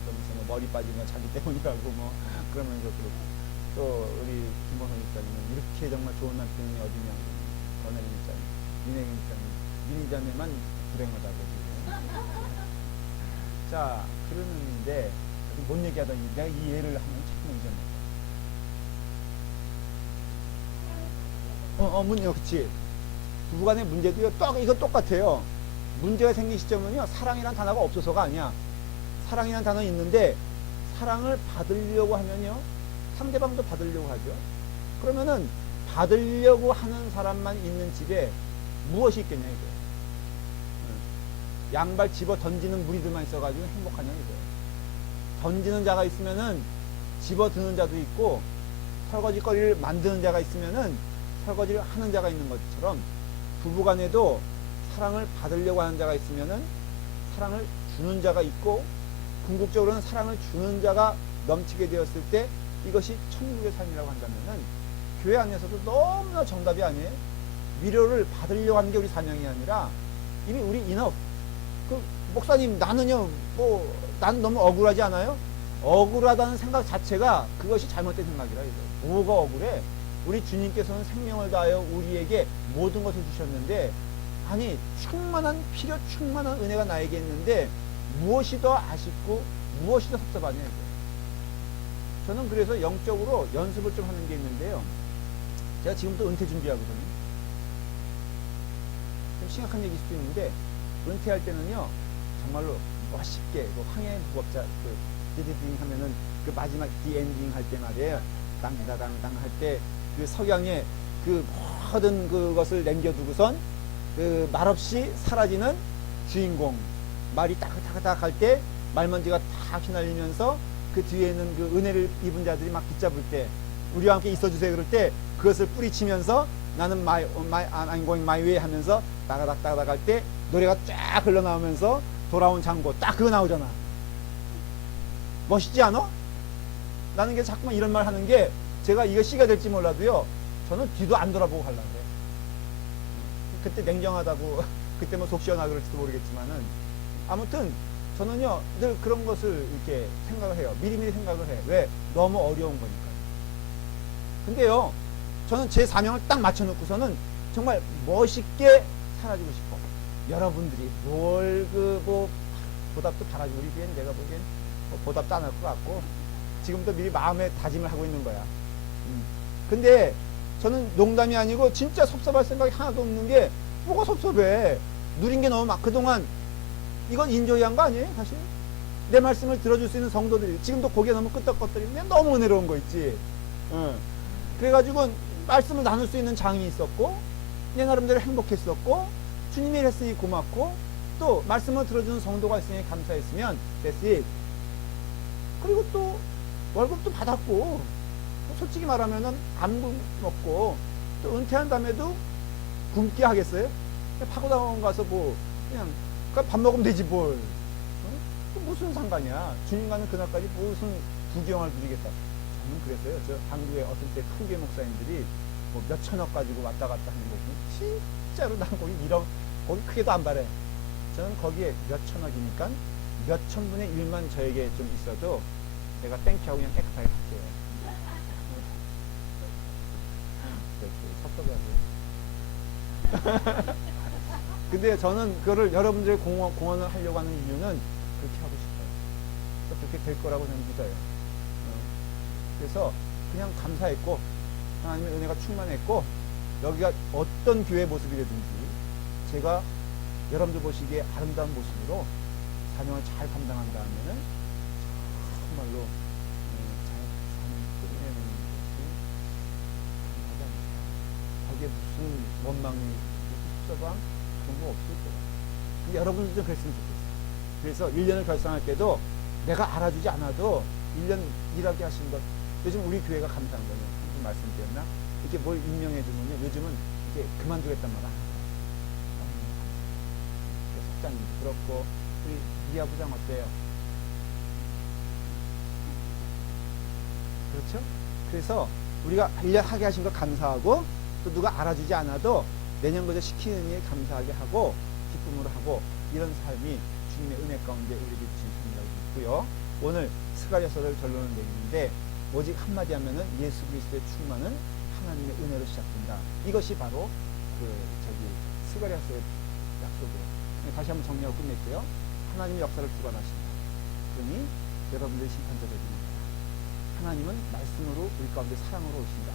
그러면서 뭐 머리 빠진 건 자기 때문이라고 뭐 그러면서 그렇고 또 우리 김범선 집사님은 이렇게 정말 좋은 남편이 어디냐고 권혜림 집사님, 민혜림 집사님, 민희자매만 불행하다고 지금. 자 그러는데 뭔 얘기하더니 내가 이 예를 하면 자꾸 잊어먹어. 문제 그치. 부부간의 문제도요. 이거 똑같아요. 문제가 생긴 시점은요. 사랑이란 단어가 없어서가 아니야. 사랑이란 단어 있는데 사랑을 받으려고 하면요. 상대방도 받으려고 하죠. 그러면은 받으려고 하는 사람만 있는 집에 무엇이 있겠냐 이거예요. 양발 집어 던지는 무리들만 있어가지고 행복하냐 이거예요. 던지는 자가 있으면은 집어 드는 자도 있고 설거지거리를 만드는 자가 있으면은 설거지를 하는 자가 있는 것처럼 부부간에도 사랑을 받으려고 하는 자가 있으면은 사랑을 주는 자가 있고 궁극적으로는 사랑을 주는 자가 넘치게 되었을 때 이것이 천국의 삶이라고 한다면은 교회 안에서도 너무나 정답이 아니에요. 위로를 받으려고 하는 게 우리 사명이 아니라 이미 우리 인업 그 목사님 나는요 난 너무 억울하지 않아요? 억울하다는 생각 자체가 그것이 잘못된 생각이라 이거. 뭐가 억울해? 우리 주님께서는 생명을 다하여 우리에게 모든 것을 주셨는데 아니 필요 충만한 은혜가 나에게 있는데 무엇이 더 아쉽고 무엇이 더 섭섭하냐 이거. 저는 그래서 영적으로 연습을 좀 하는 게 있는데요. 제가 지금도 은퇴 준비하거든요. 좀 심각한 얘기일 수도 있는데 은퇴할 때는요 정말로 멋있게 황해 무법자 디디딩 하면은 그 마지막 디엔딩 할 때 말이에요. 땅다당당 할 때 그 석양에 그 모든 그것을 남겨두고선 그 말없이 사라지는 주인공 말이 따닥따닥 할 때 말먼지가 다 휘날리면서 그 뒤에는 그 은혜를 입은 자들이 막 붙잡을 때 우리와 함께 있어주세요 그럴 때 그것을 뿌리치면서 나는 I'm going my way 하면서 따가닥 할 때 노래가 쫙 흘러나오면서 돌아온 장고 딱 그거 나오잖아. 멋있지 않아? 나는 게 자꾸만 이런 말 하는 게 제가 이거 씨가 될지 몰라도요 저는 뒤도 안 돌아보고 가려고 해. 그때 냉정하다고 그때 뭐 속 시원하고 그럴지도 모르겠지만은 아무튼 저는요 늘 그런 것을 이렇게 생각을 해요. 미리미리 생각을 해. 왜? 너무 어려운 거니까. 근데요 저는 제 사명을 딱 맞춰놓고서는 정말 멋있게 사라지고 싶어. 여러분들이 보답도 바라지 우리 뒤엔 내가 보기엔 보답도 안 할 것 같고 지금도 미리 마음에 다짐을 하고 있는 거야. 근데 저는 농담이 아니고 진짜 섭섭할 생각이 하나도 없는 게 뭐가 섭섭해. 누린 게 너무 막 그동안 이건 인조이한 거 아니에요 사실? 내 말씀을 들어줄 수 있는 성도들이 지금도 고개 너무 끄덕끄덕거리면 너무 은혜로운 거 있지. 그래가지고 말씀을 나눌 수 있는 장이 있었고 내 나름대로 행복했었고 주님이 했으니 고맙고 또 말씀을 들어주는 성도가 있으니 감사했으면 that's it. 그리고 또 월급도 받았고 솔직히 말하면은 안 굶었고 또 은퇴한 다음에도 굶게 하겠어요? 파고다원 가서 그냥 밥 먹으면 되지 뭘. 무슨 상관이야. 주님과는 그날까지 무슨 부귀영화를 누리겠다. 저는 그랬어요. 저 한국의 어떤 때 큰 교회 목사님들이 몇 천억 가지고 왔다 갔다 하는 거 보면 진짜로 난 거기 크게도 안 바래. 저는 거기에 몇 천억이니까 몇 천분의 1만 저에게 좀 있어도 내가 땡큐하고 그냥 깨끗하게 할게요. 섭섭해하세요. 근데 저는 그거를 여러분들의 공헌을 하려고 하는 이유는 그렇게 하고 싶어요. 그렇게 될 거라고 저는 믿어요. 그래서 그냥 감사했고 하나님의 은혜가 충만했고 여기가 어떤 교회 모습이라든지 제가 여러분들 보시기에 아름다운 모습으로 사명을 잘 감당한다면은 정말로 잘 사명 끝내는 것이 감사하지 않을까. 거기에 무슨 원망이 섭섭함 그런 거 없을 거야. 근데 여러분들도 그랬으면 좋겠어요. 그래서 1년을 결산할 때도 내가 알아주지 않아도 1년 일하게 하신 것 요즘 우리 교회가 감사한 거예요. 방금 말씀드렸나? 이렇게 뭘 임명해 주면요 요즘은 이렇게 그만두겠단 말 안 해요. 석장님도 그렇고 우리 이하 부장 어때요? 그렇죠? 그래서 우리가 1년 하게 하신 거 감사하고 또 누가 알아주지 않아도 내년 거저 시키는 일 감사하게 하고 기쁨으로 하고 이런 삶이 주님의 은혜 가운데 우리에게 주신 삶이라고 믿고요. 오늘 스가랴서를 결론을 내리는데 오직 한마디 하면은 예수 그리스도의 충만은 하나님의 은혜로 시작된다. 이것이 바로 스가랴서의 약속이에요. 다시 한번 정리하고 끝낼게요. 하나님의 역사를 주관하신다. 그러니 여러분들의 심판자가 됩니다. 하나님은 말씀으로 우리 가운데 사랑으로 오신다.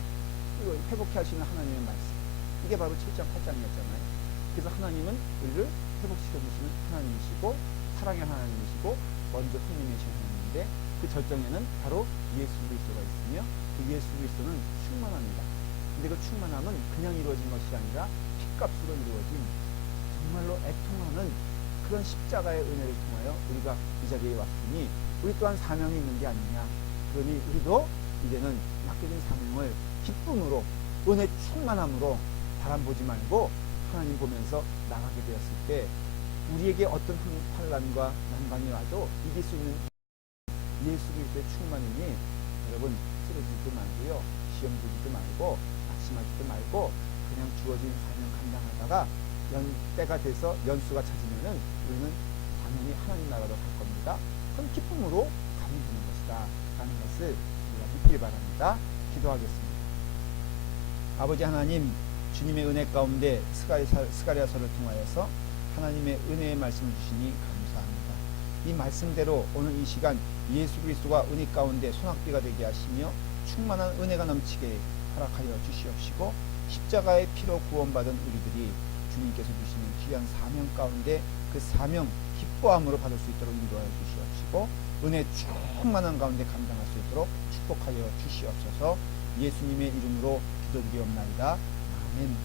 이거 회복해 하시는 하나님의 말씀. 이게 바로 7장 8장이었잖아요. 그래서 하나님은 우리를 회복시켜 주시는 하나님이시고 사랑의 하나님이시고 먼저 손님이신 하나님인데 그 절정에는 바로 예수 그리스도가 있으며 그 예수 그리스도는 충만합니다. 근데 그 충만함은 그냥 이루어진 것이 아니라 핏값으로 이루어진 정말로 애통하는 그런 십자가의 은혜를 통하여 우리가 이 자리에 왔으니 우리 또한 사명이 있는 게 아니냐. 그러니 우리도 이제는 맡겨진 사명을 기쁨으로 은혜 충만함으로 바람 보지 말고 하나님 보면서 나가게 되었을 때 우리에게 어떤 환난과 난관이 와도 이길 수 있는 예수 그리스도의 충만이니 여러분 쓰러지지도 말고요. 시험 보지도 말고 낙심하지도 말고 그냥 주어진 사명 감당하다가 때가 돼서 연수가 찾으면은 우리는 당연히 하나님 나라로 갈 겁니다. 그럼 기쁨으로 가면 되는 것이다 라는 것을 우리가 믿길 바랍니다. 기도하겠습니다. 아버지 하나님, 주님의 은혜 가운데 스가랴서를 통하여서 하나님의 은혜의 말씀을 주시니 감사합니다. 이 말씀대로 오늘 이 시간 예수 그리스도가 은혜 가운데 소낙비가 되게 하시며 충만한 은혜가 넘치게 허락하여 주시옵시고 십자가의 피로 구원받은 우리들이 주님께서 주시는 귀한 사명 가운데 그 사명 기뻐함으로 받을 수 있도록 인도하여 주시옵시고 은혜 충만한 가운데 감당할 수 있도록 축복하여 주시옵소서. 예수님의 이름으로 기도드리옵나이다. 아멘.